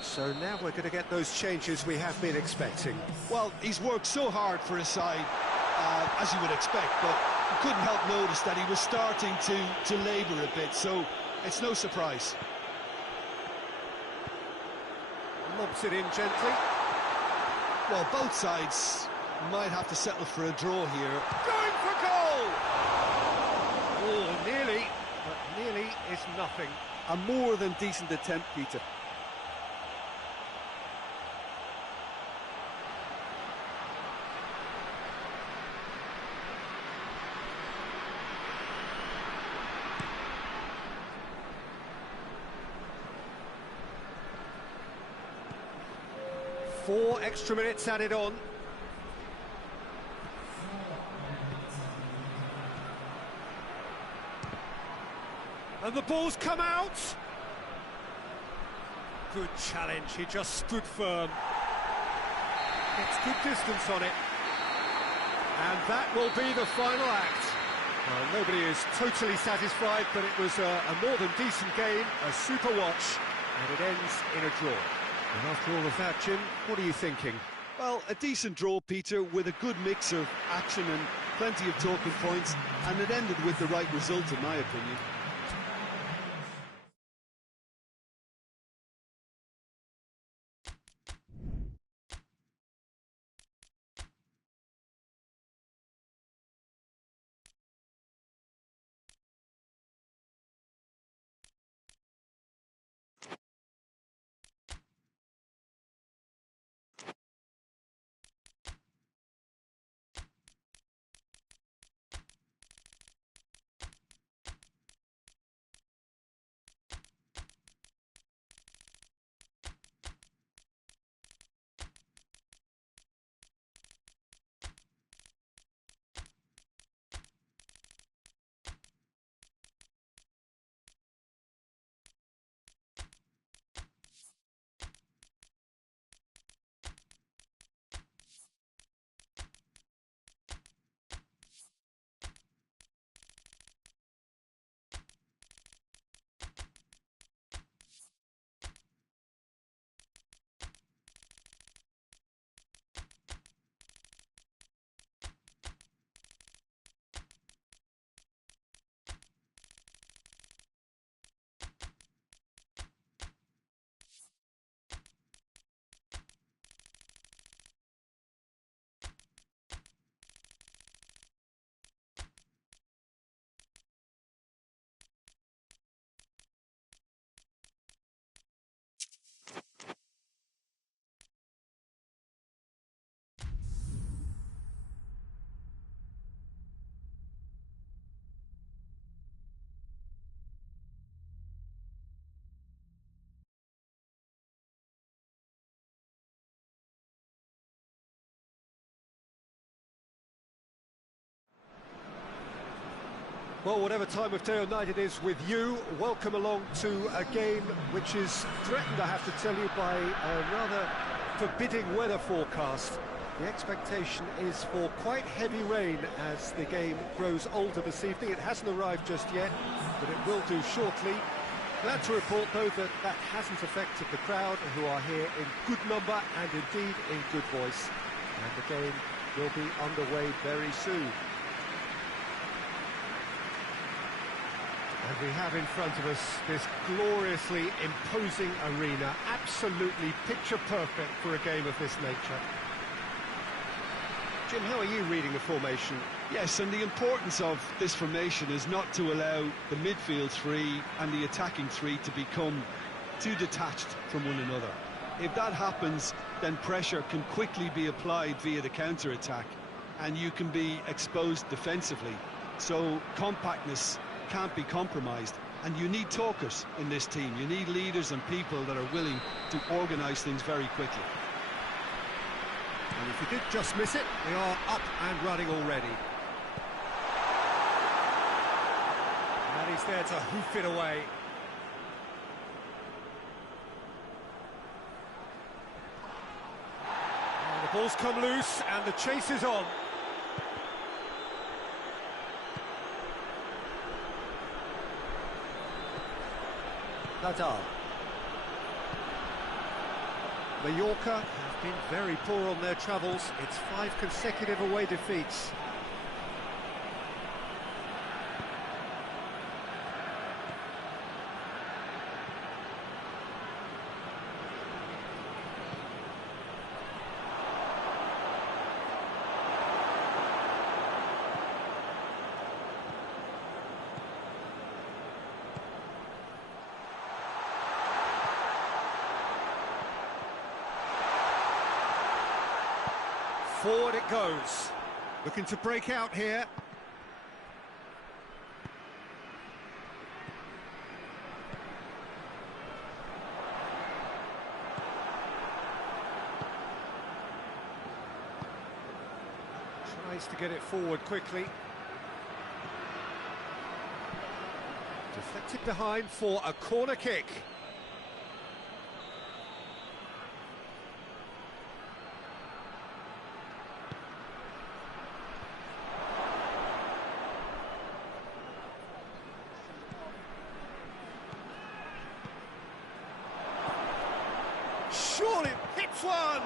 So now we're going to get those changes we have been expecting. Well, he's worked so hard for his side, as you would expect, but you couldn't help notice that he was starting to labour a bit, so it's no surprise. Lobs it in gently. Well, both sides might have to settle for a draw here. Going for goal! Oh, nearly, but nearly is nothing. A more than decent attempt, Peter. Four extra minutes added on. And the ball's come out. Good challenge, he just stood firm. Gets good distance on it. And that will be the final act. Well, nobody is totally satisfied, but it was a more than decent game, a super watch, and it ends in a draw. And after all of that, Jim, what are you thinking? Well, a decent draw, Peter, with a good mix of action and plenty of talking points, and it ended with the right result, in my opinion. Well, whatever time of day or night it is with you, welcome along to a game which is threatened, I have to tell you, by a rather forbidding weather forecast. The expectation is for quite heavy rain as the game grows older this evening. It hasn't arrived just yet, but it will do shortly. Glad to report, though, that that hasn't affected the crowd, who are here in good number and indeed in good voice. And the game will be underway very soon. And we have in front of us this gloriously imposing arena, absolutely picture perfect for a game of this nature. Jim, how are you reading the formation? Yes, and the importance of this formation is not to allow the midfield three and the attacking three to become too detached from one another. If that happens, then pressure can quickly be applied via the counter-attack, and you can be exposed defensively. So compactness can't be compromised, and you need talkers in this team. You need leaders and people that are willing to organise things very quickly. And if you did just miss it, we are up and running already. And he's there to hoof it away. And the ball's come loose and the chase is on. Nadal. Mallorca have been very poor on their travels. It's 5 consecutive away defeats. Forward it goes. Looking to break out here. Tries to get it forward quickly. Deflected behind for a corner kick. Surely hits one!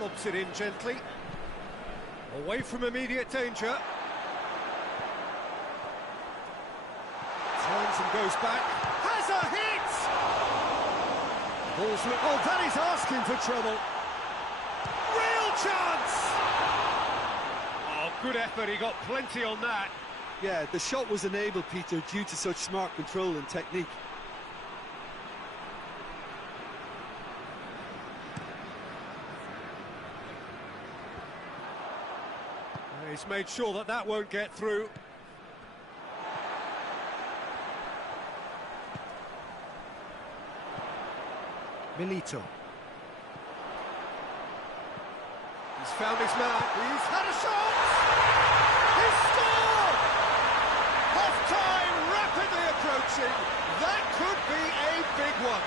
Lobs it in gently. Away from immediate danger. Turns and goes back. Has a hit! Ball's look. Oh, that is asking for trouble. Real chance! Oh, good effort. He got plenty on that. Yeah, the shot was enabled, Peter, due to such smart control and technique. He's made sure that that won't get through. Milito. He's found his man. He's had a shot! He's scored! Half-time rapidly approaching. That could be a big one.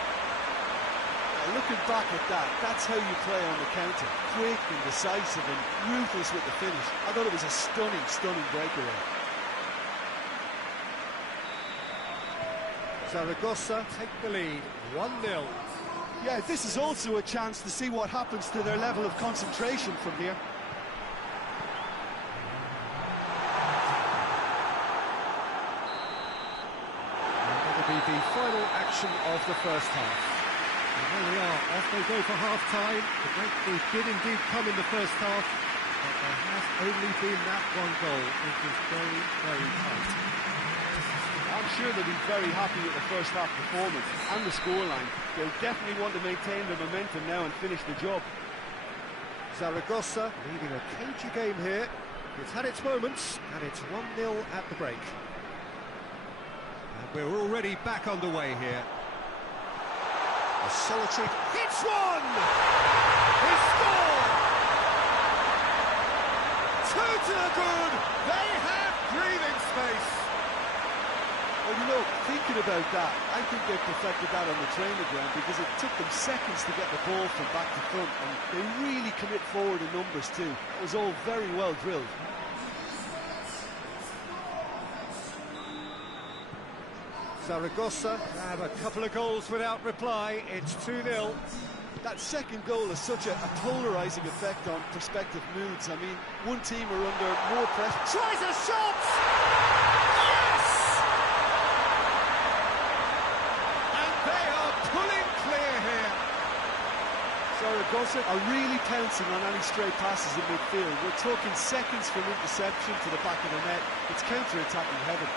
Looking back at that, that's how you play on the counter. Quick and decisive and ruthless with the finish. I thought it was a stunning, stunning breakaway. Zaragoza take the lead, 1-0. Yeah, this is also a chance to see what happens to their level of concentration from here. And that'll be the final action of the first half. And there we are, off they go for half-time. The breakthrough did indeed come in the first half, but there has only been that one goal. It was very, very tight. I'm sure they'll be very happy with the first half performance and the scoreline. They'll definitely want to maintain their momentum now and finish the job. Zaragoza leading a cagey game here. It's had its moments, and it's 1-0 at the break. And we're already back underway here. A solitary Hits one! He scored! Two to the good! They have breathing space! Well, you know, thinking about that, I think they perfected that on the training ground because it took them seconds to get the ball from back to front, and they really commit forward in numbers too. It was all very well drilled. Zaragoza have a couple of goals without reply. It's 2-0. That second goal has such a polarising effect on prospective moods. I mean, one team are under more pressure. Tries a shot! Yes! And they are pulling clear here. Zaragoza are really pouncing on any stray passes in midfield. We're talking seconds from interception to the back of the net. It's counter-attacking heaven.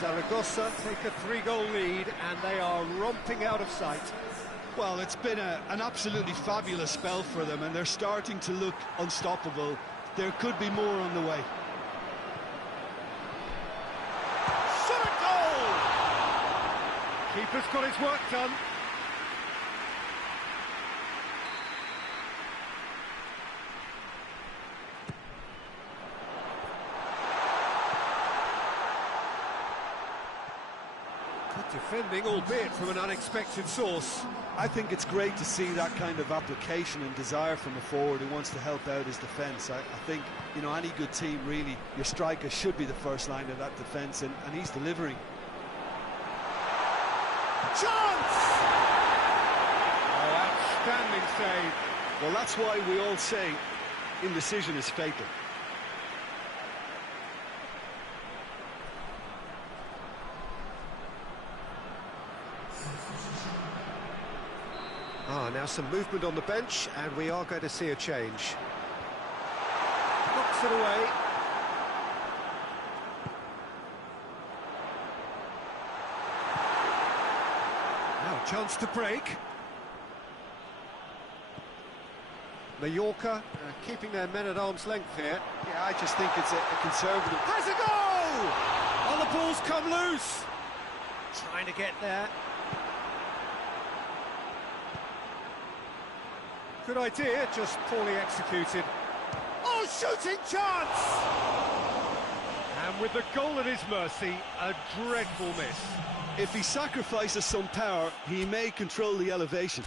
Zaragoza take a 3-goal lead, and they are romping out of sight. Well, it's been an absolutely fabulous spell for them, and they're starting to look unstoppable. There could be more on the way. Shot a goal! Keeper's got his work done. Defending, albeit from an unexpected source. I think it's great to see that kind of application and desire from a forward who wants to help out his defence. I think, you know, any good team, really, your striker should be the first line of that defence, and he's delivering. Chance! Oh, outstanding save. Well, that's why we all say indecision is fatal. Now some movement on the bench, and we are going to see a change. Knocks it away. Now a chance to break. Mallorca keeping their men at arm's length here. Yeah, I just think it's a conservative... Has a goal! Oh, the ball's come loose. Trying to get there. Good idea, just poorly executed. Oh, shooting chance! And with the goal at his mercy, a dreadful miss. If he sacrifices some power, he may control the elevation.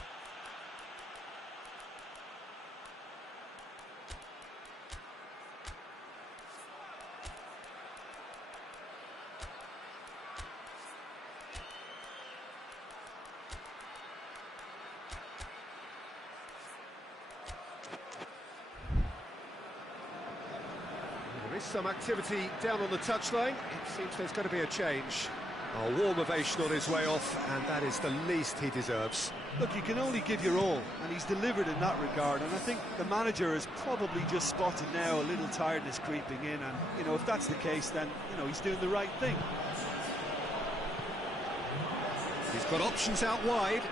There is some activity down on the touchline. It seems there's going to be a change. A warm ovation on his way off, and that is the least he deserves. Look, you can only give your all, and he's delivered in that regard, and I think the manager has probably just spotted now a little tiredness creeping in, and, you know, if that's the case, then, you know, he's doing the right thing. He's got options out wide.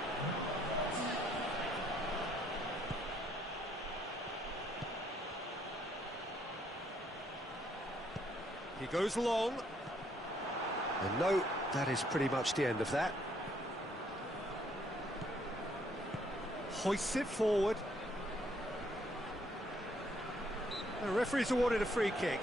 He goes long. And no, that is pretty much the end of that. Hoists it forward. The referee's awarded a free kick.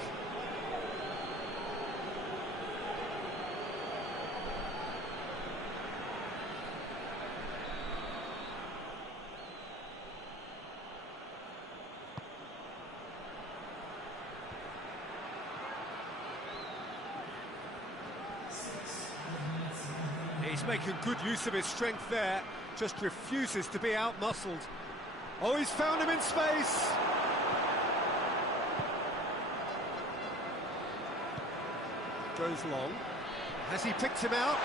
He's making good use of his strength there, just refuses to be out-muscled. Oh, he's found him in space! Goes long. Has he picked him out?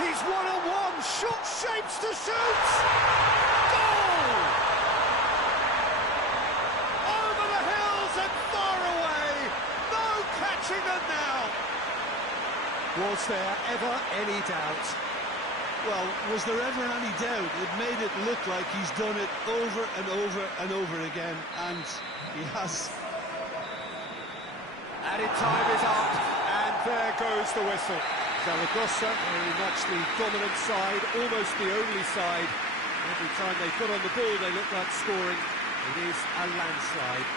He's one-on-one! Shot shapes to shoot! Goal! Over the hills and far away! No catching them now! Was there ever any doubt? Well, was there ever any doubt? It made it look like he's done it over and over and over again, and he has. Added time is up, and there goes the whistle. Zaragoza, very much the dominant side, almost the only side. Every time they got on the ball, they look like scoring. It is a landslide.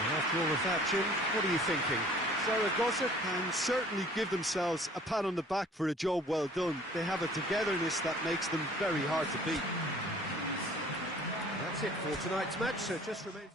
And after all of that, Jim, what are you thinking? Zaragoza can certainly give themselves a pat on the back for a job well done. They have a togetherness that makes them very hard to beat. That's it for tonight's match, so just remains...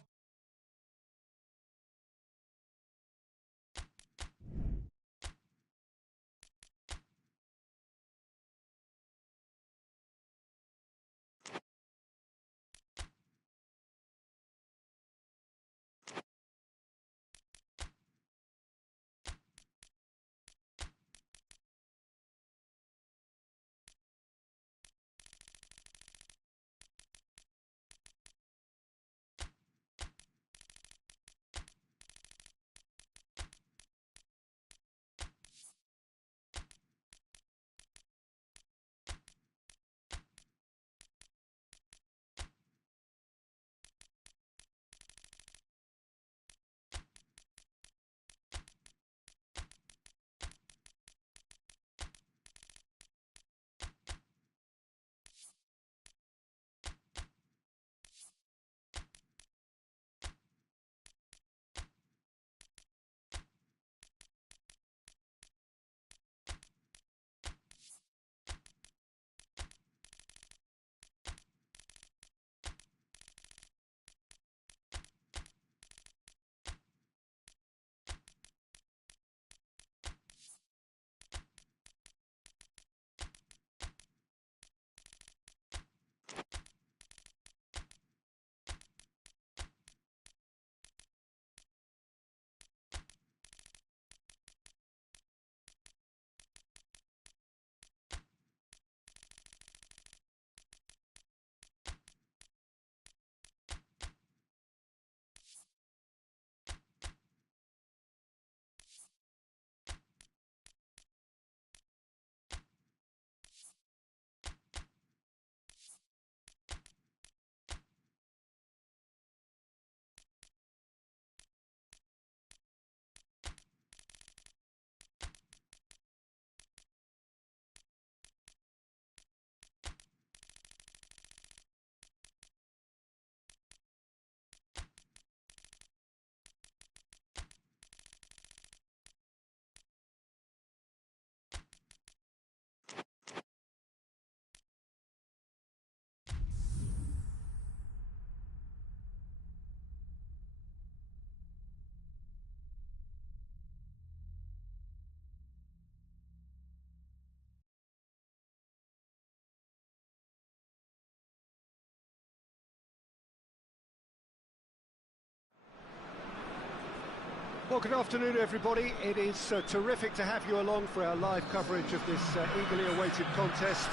Well, good afternoon, everybody. It is terrific to have you along for our live coverage of this eagerly awaited contest.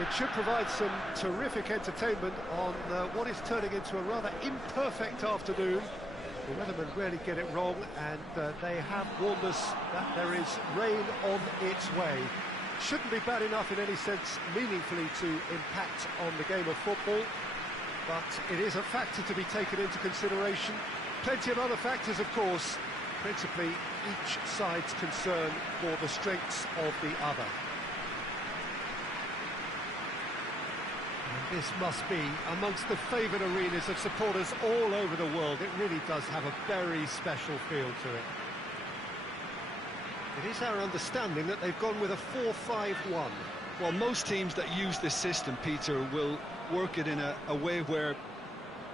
It should provide some terrific entertainment on what is turning into a rather imperfect afternoon. The weathermen rarely get it wrong, and they have warned us that there is rain on its way. Shouldn't be bad enough in any sense meaningfully to impact on the game of football, but it is a factor to be taken into consideration. Plenty of other factors, of course, principally each side's concern for the strengths of the other. And this must be amongst the favoured arenas of supporters all over the world. It really does have a very special feel to it. It is our understanding that they've gone with a 4-5-1. Well, most teams that use this system, Peter, will work it in a way where,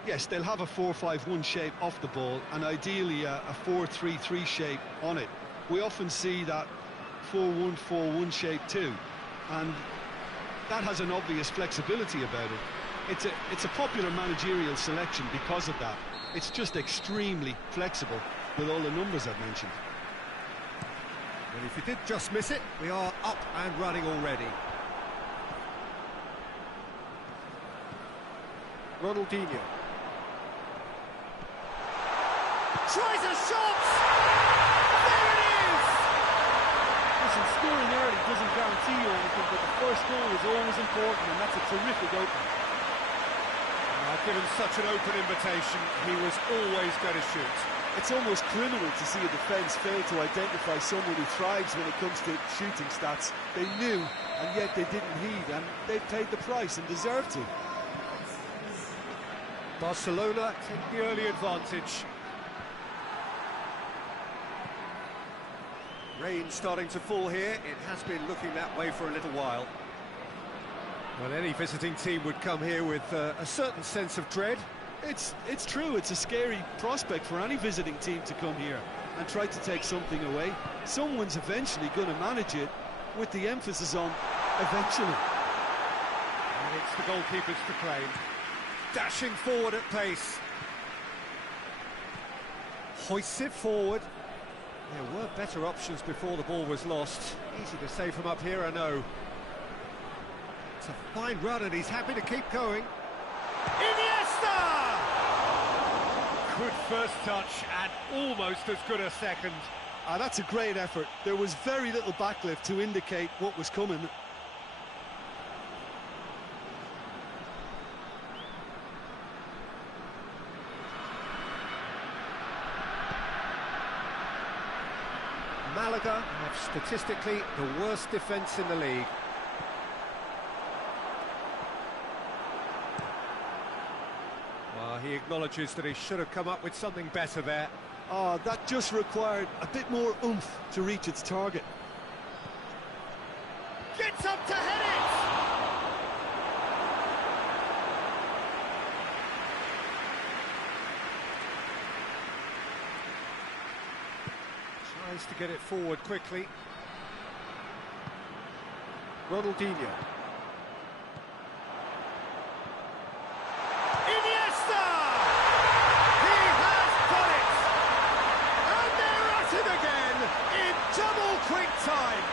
yes, they'll have a 4-5-1 shape off the ball and ideally a 4-3-3 shape on it. We often see that 4-1-4-1 shape too, and that has an obvious flexibility about it. It's a popular managerial selection because of that. It's just extremely flexible with all the numbers I've mentioned. And if you did just miss it, we are up and running already. Ronaldinho. Tries a shot! There it is! Listen, scoring early doesn't guarantee you anything, but the first goal is always important, and that's a terrific opening. Given such an open invitation, he was always going to shoot. It's almost criminal to see a defence fail to identify someone who thrives when it comes to shooting stats. They knew, and yet they didn't heed, and they paid the price and deserved to. Barcelona take the early advantage. Rain starting to fall here. It has been looking that way for a little while. Well, any visiting team would come here with a certain sense of dread. It's true, it's a scary prospect for any visiting team to come here and try to take something away. Someone's eventually going to manage it, with the emphasis on eventually. And it's the goalkeepers to claim. Dashing forward at pace. Hoists it forward. There were better options before the ball was lost. Easy to say from up here, I know. It's a fine run and he's happy to keep going. Iniesta! Good first touch and almost as good a second. That's a great effort. There was very little backlift to indicate what was coming. Malaga have statistically the worst defence in the league. Well, he acknowledges that he should have come up with something better there. Oh, that just required a bit more oomph to reach its target. Gets up to head it! Tries to get it forward quickly. Ronaldinho. Iniesta! He has done it! And they're at it again in double quick time.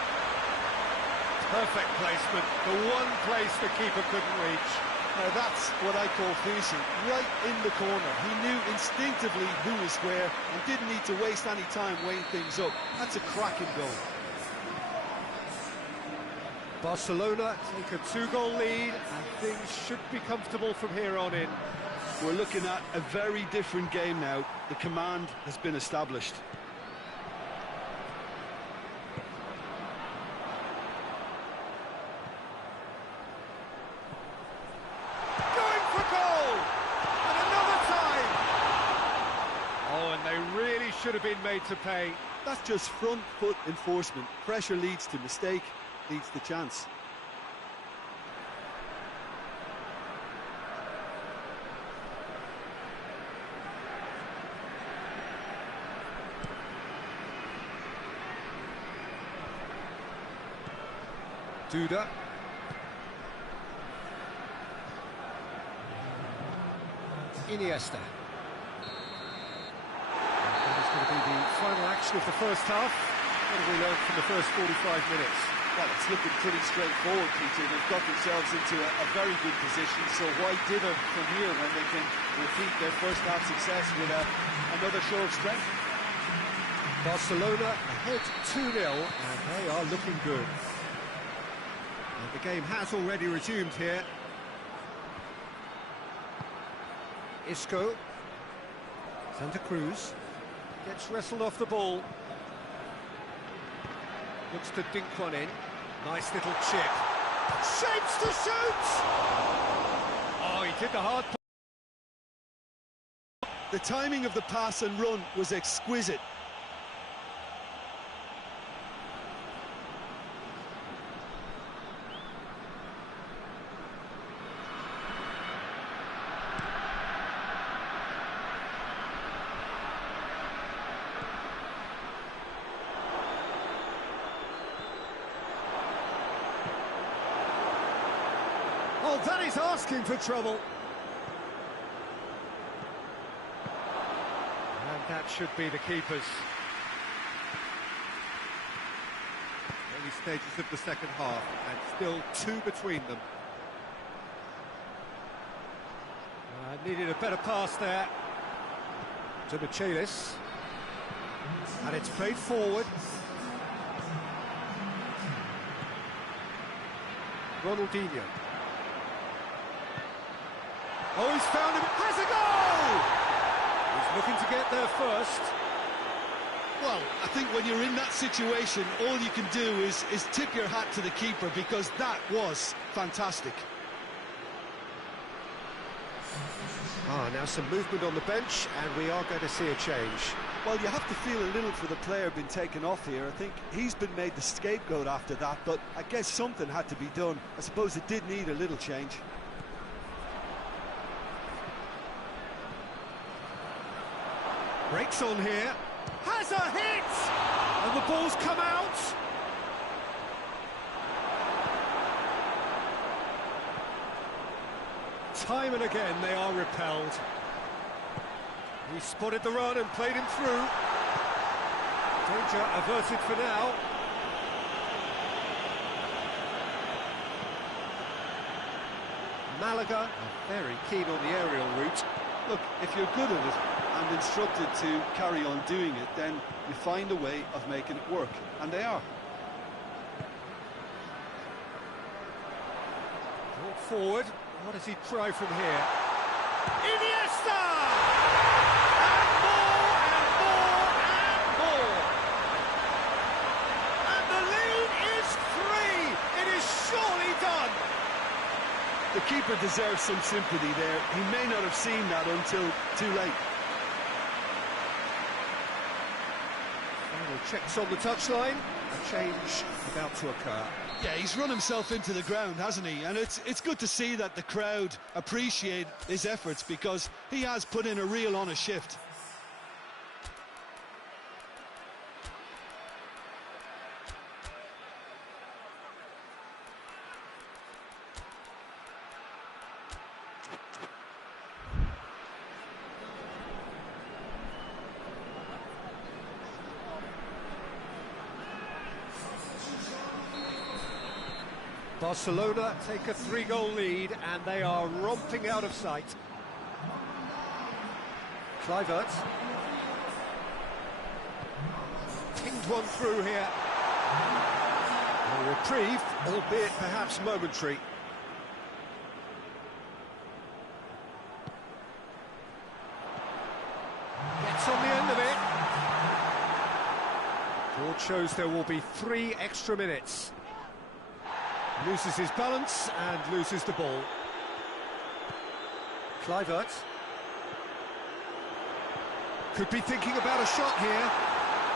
Perfect placement, the one place the keeper couldn't reach. Now that's what I call finishing, right in the corner. He knew instinctively who was where and didn't need to waste any time weighing things up. That's a cracking goal. Barcelona take a 2-goal lead and things should be comfortable from here on in. We're looking at a very different game now. The command has been established. Going for goal! And another time! Oh, and they really should have been made to pay. That's just front foot enforcement. Pressure leads to mistake, leads to chance. Duda. Iniesta. That is going to be the final action of the first half. What have we learned from the first 45 minutes? Well, it's looking pretty straightforward, Peter. They've got themselves into a very good position, so why dither from here when they can repeat their first half success with another show of strength? Barcelona ahead 2-0, and they are looking good. And the game has already resumed here. Isco. Santa Cruz. Gets wrestled off the ball. Looks to dink one in. Nice little chip. Shapes to shoot! Oh, he did the hard part. The timing of the pass and run was exquisite. Oh, that is asking for trouble. And that should be the keepers. Early stages of the second half, and still 2 between them. Needed a better pass there to Michelis. And it's played forward. Ronaldinho. Oh, he's found him. Has a goal! He's looking to get there first. Well, I think when you're in that situation, all you can do is tip your hat to the keeper, because that was fantastic. Now some movement on the bench, and we are going to see a change. Well, you have to feel a little for the player being taken off here. I think he's been made the scapegoat after that, but I guess something had to be done. I suppose it did need a little change. Breaks on here. Has a hit! And the ball's come out. Time and again they are repelled. He spotted the run and played him through. Danger averted for now. Malaga are very keen on the aerial route. Look, if you're good at it and instructed to carry on doing it, then you find a way of making it work, and they are. Brought forward. What does he try from here? Iniesta! And more, and more, and more! And the lead is 3! It is surely done! The keeper deserves some sympathy there. He may not have seen that until too late. Final checks on the touchline. A change about to occur. Yeah, he's run himself into the ground, hasn't he? And it's good to see that the crowd appreciate his efforts, because he has put in a real honest shift. Barcelona take a 3-goal lead, and they are romping out of sight. Kluivert. Pinged one through here. A reprieve, albeit perhaps momentary. Gets on the end of it. Board shows there will be 3 extra minutes. Loses his balance and loses the ball. Kluivert. Could be thinking about a shot here.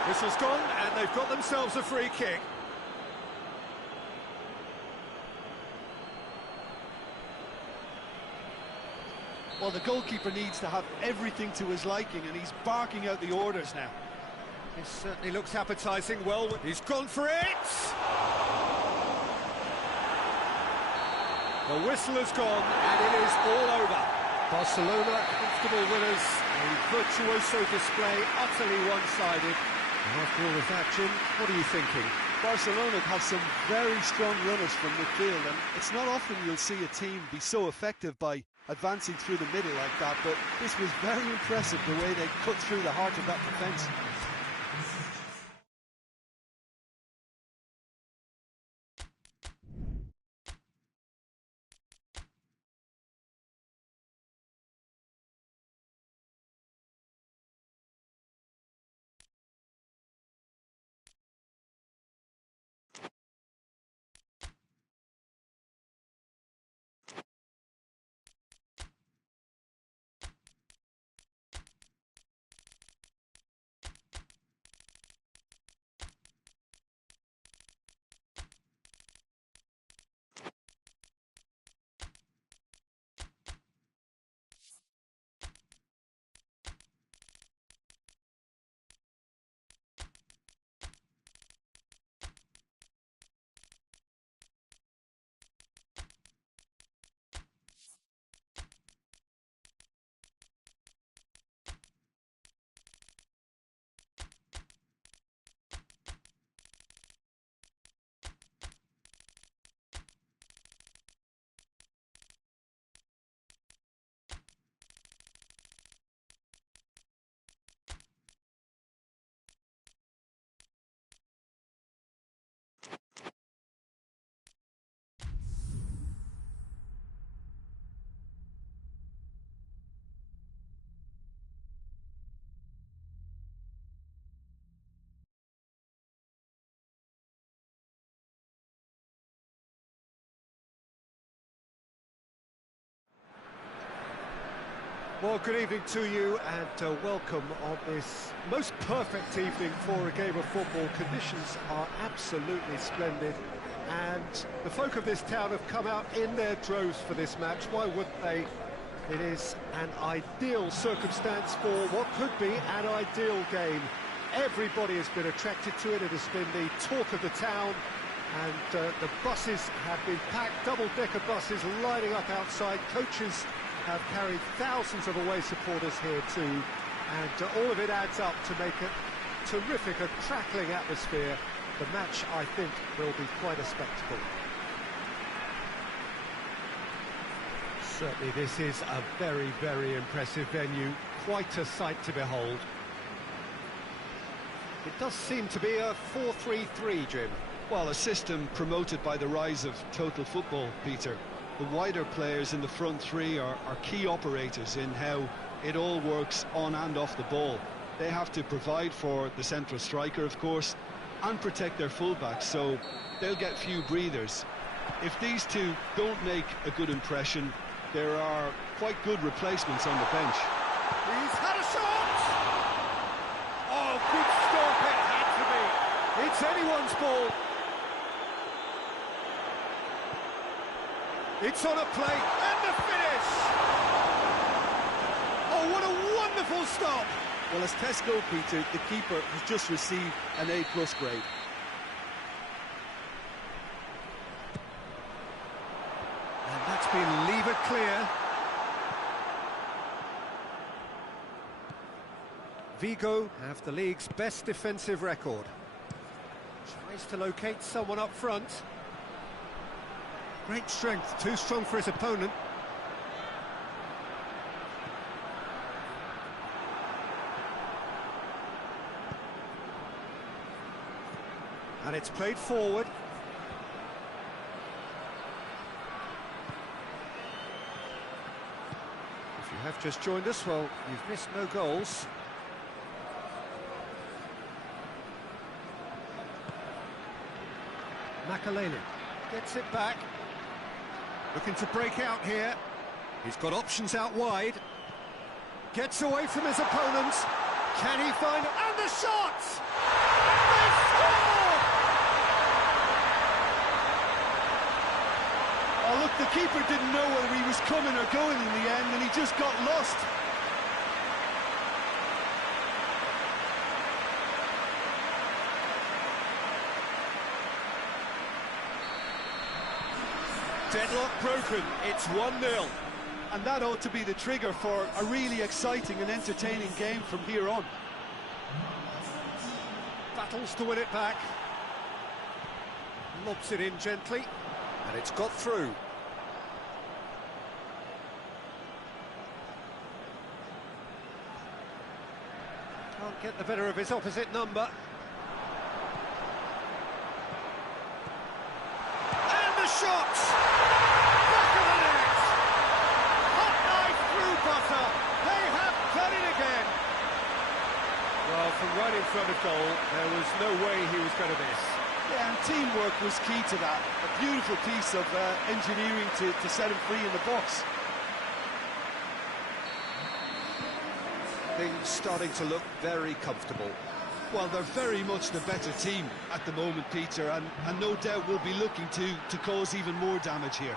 This has gone, and they've got themselves a free kick. Well, the goalkeeper needs to have everything to his liking, and he's barking out the orders now. This certainly looks appetising. Well, he's gone for it! The whistle has gone, and it is all over. Barcelona in comfortable winners. A virtuoso display, utterly one-sided. And after all of that, Jim, what are you thinking? Barcelona have some very strong runners from midfield, and it's not often you'll see a team be so effective by advancing through the middle like that, but this was very impressive, the way they cut through the heart of that defence. Well, good evening to you and welcome on this most perfect evening for a game of football. Conditions are absolutely splendid and the folk of this town have come out in their droves for this match. Why wouldn't they? It is an ideal circumstance for what could be an ideal game. Everybody has been attracted to it. It has been the talk of the town, and the buses have been packed, double-decker buses lining up outside. Coaches have carried thousands of away supporters here too, and all of it adds up to make a terrific, a crackling atmosphere. The match, I think, will be quite a spectacle. Certainly this is a very, very impressive venue, quite a sight to behold. It does seem to be a 4-3-3, Jim. Well, a system promoted by the rise of total football, Peter. The wider players in the front three are key operators in how it all works on and off the ball. They have to provide for the central striker, of course, and protect their fullbacks, so they'll get few breathers. If these two don't make a good impression, there are quite good replacements on the bench. He's had a shot! Oh, good stop it had to be. It's anyone's ball. It's on a plate, and the finish! Oh, what a wonderful stop! Well, as tests go, Peter, the keeper has just received an A+ grade. And that's been levered clear. Vigo have the league's best defensive record. Tries to locate someone up front. Great strength, too strong for his opponent. And it's played forward. If you have just joined us, well, you've missed no goals. Makalele gets it back. Looking to break out here. He's got options out wide. Gets away from his opponent. Can he find... And the shot! They score! Oh, look, the keeper didn't know whether he was coming or going in the end, and he just got lost. Deadlock broken, it's 1-0. and that ought to be the trigger for a really exciting and entertaining game from here on. Battles to win it back. Lobs it in gently, and it's got through. Can't get the better of his opposite number. And the shot! Back of the net! Hot knife through butter. They have done it again. Well, from right in front of goal, there was no way he was going to miss. Yeah, and teamwork was key to that. A beautiful piece of engineering to set him free in the box. Things starting to look very comfortable. Well, they're very much the better team at the moment, Peter, and no doubt will be looking to cause even more damage here.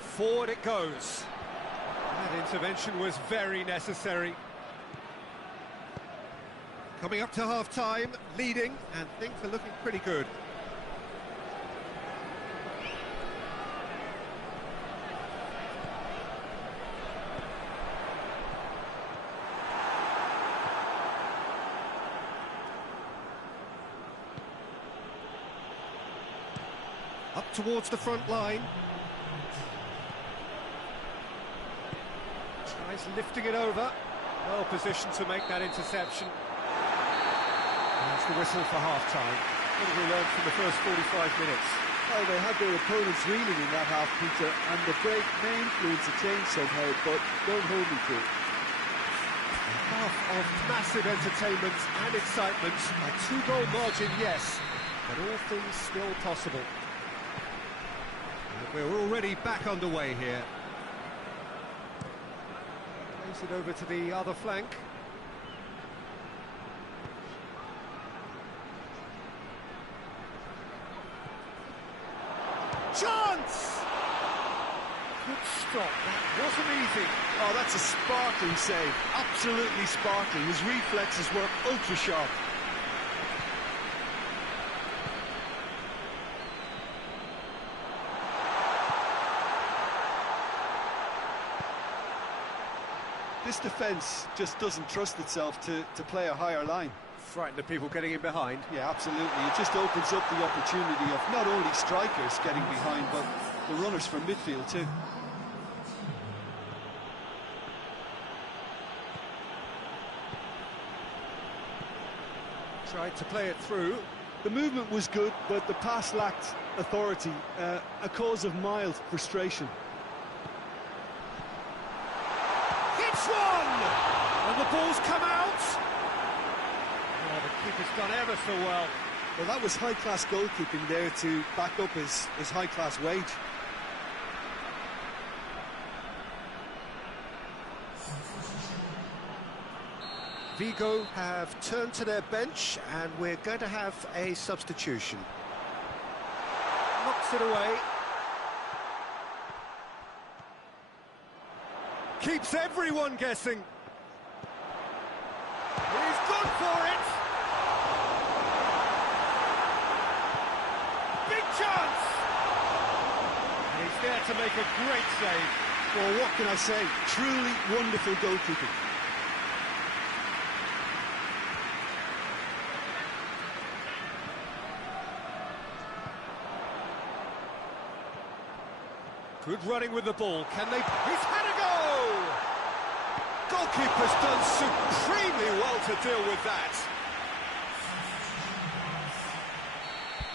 Forward it goes. That intervention was very necessary. Coming up to half-time, leading, and things are looking pretty good. Up towards the front line. Tries lifting it over. Well positioned to make that interception. That's the whistle for half-time. What have we learned from the first 45 minutes? Well, they had their opponents reeling in that half, Peter, and the break may influence a change somehow, but don't hold me to it. Half of massive entertainment and excitement. A two-goal margin, yes, but all things still possible. And we're already back underway here. Plays it over to the other flank. Chance! Good stop, that wasn't easy. Oh, that's a sparkling save, absolutely sparkling. His reflexes were ultra sharp. This defence just doesn't trust itself to play a higher line. Frightened of people getting in behind. Yeah, absolutely. It just opens up the opportunity of not only strikers getting behind, but the runners from midfield too. Tried to play it through. The movement was good, but the pass lacked authority, a cause of mild frustration. Hits one! And the ball's come out! Oh, the keeper's done ever so well. Well, that was high-class goalkeeping there to back up his high-class wage. Vigo have turned to their bench, and we're going to have a substitution. Knocks it away. Keeps everyone guessing. He's gone for it. Big chance. And he's there to make a great save. Well, what can I say? Truly wonderful goalkeeping. Good running with the ball. Can they? He's had a go! Goalkeeper's done supremely well to deal with that.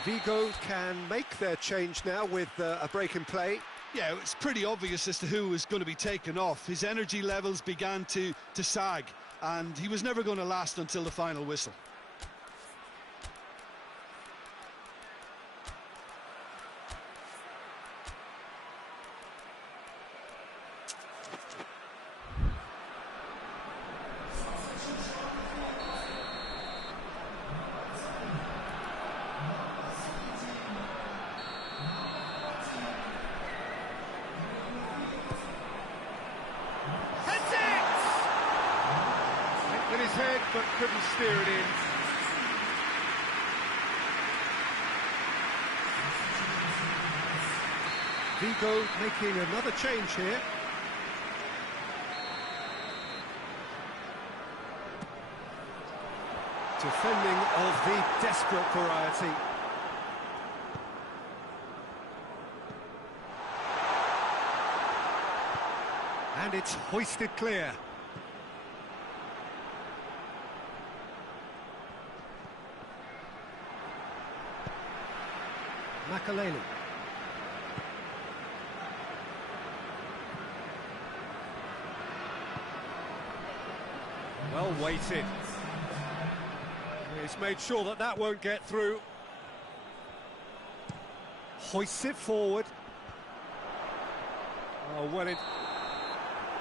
Vigo can make their change now with a break in play. Yeah, it's pretty obvious as to who was going to be taken off. His energy levels began to sag, and he was never going to last until the final whistle. His head, but couldn't steer it in. Vigo making another change here. Defending of the desperate variety. And it's hoisted clear. Makaleli. Well weighted. He's made sure that that won't get through. Hoists it forward. Oh, well it...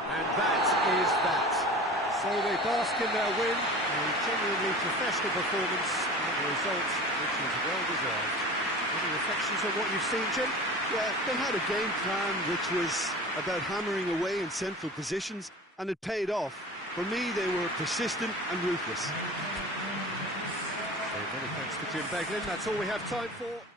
And that is that. So they bask in their win. A genuinely professional performance and a result which is well-deserved. Any reflections on what you've seen, Jim? Yeah, they had a game plan which was about hammering away in central positions, and it paid off. For me, they were persistent and ruthless. So many thanks to Jim Beglin. That's all we have time for.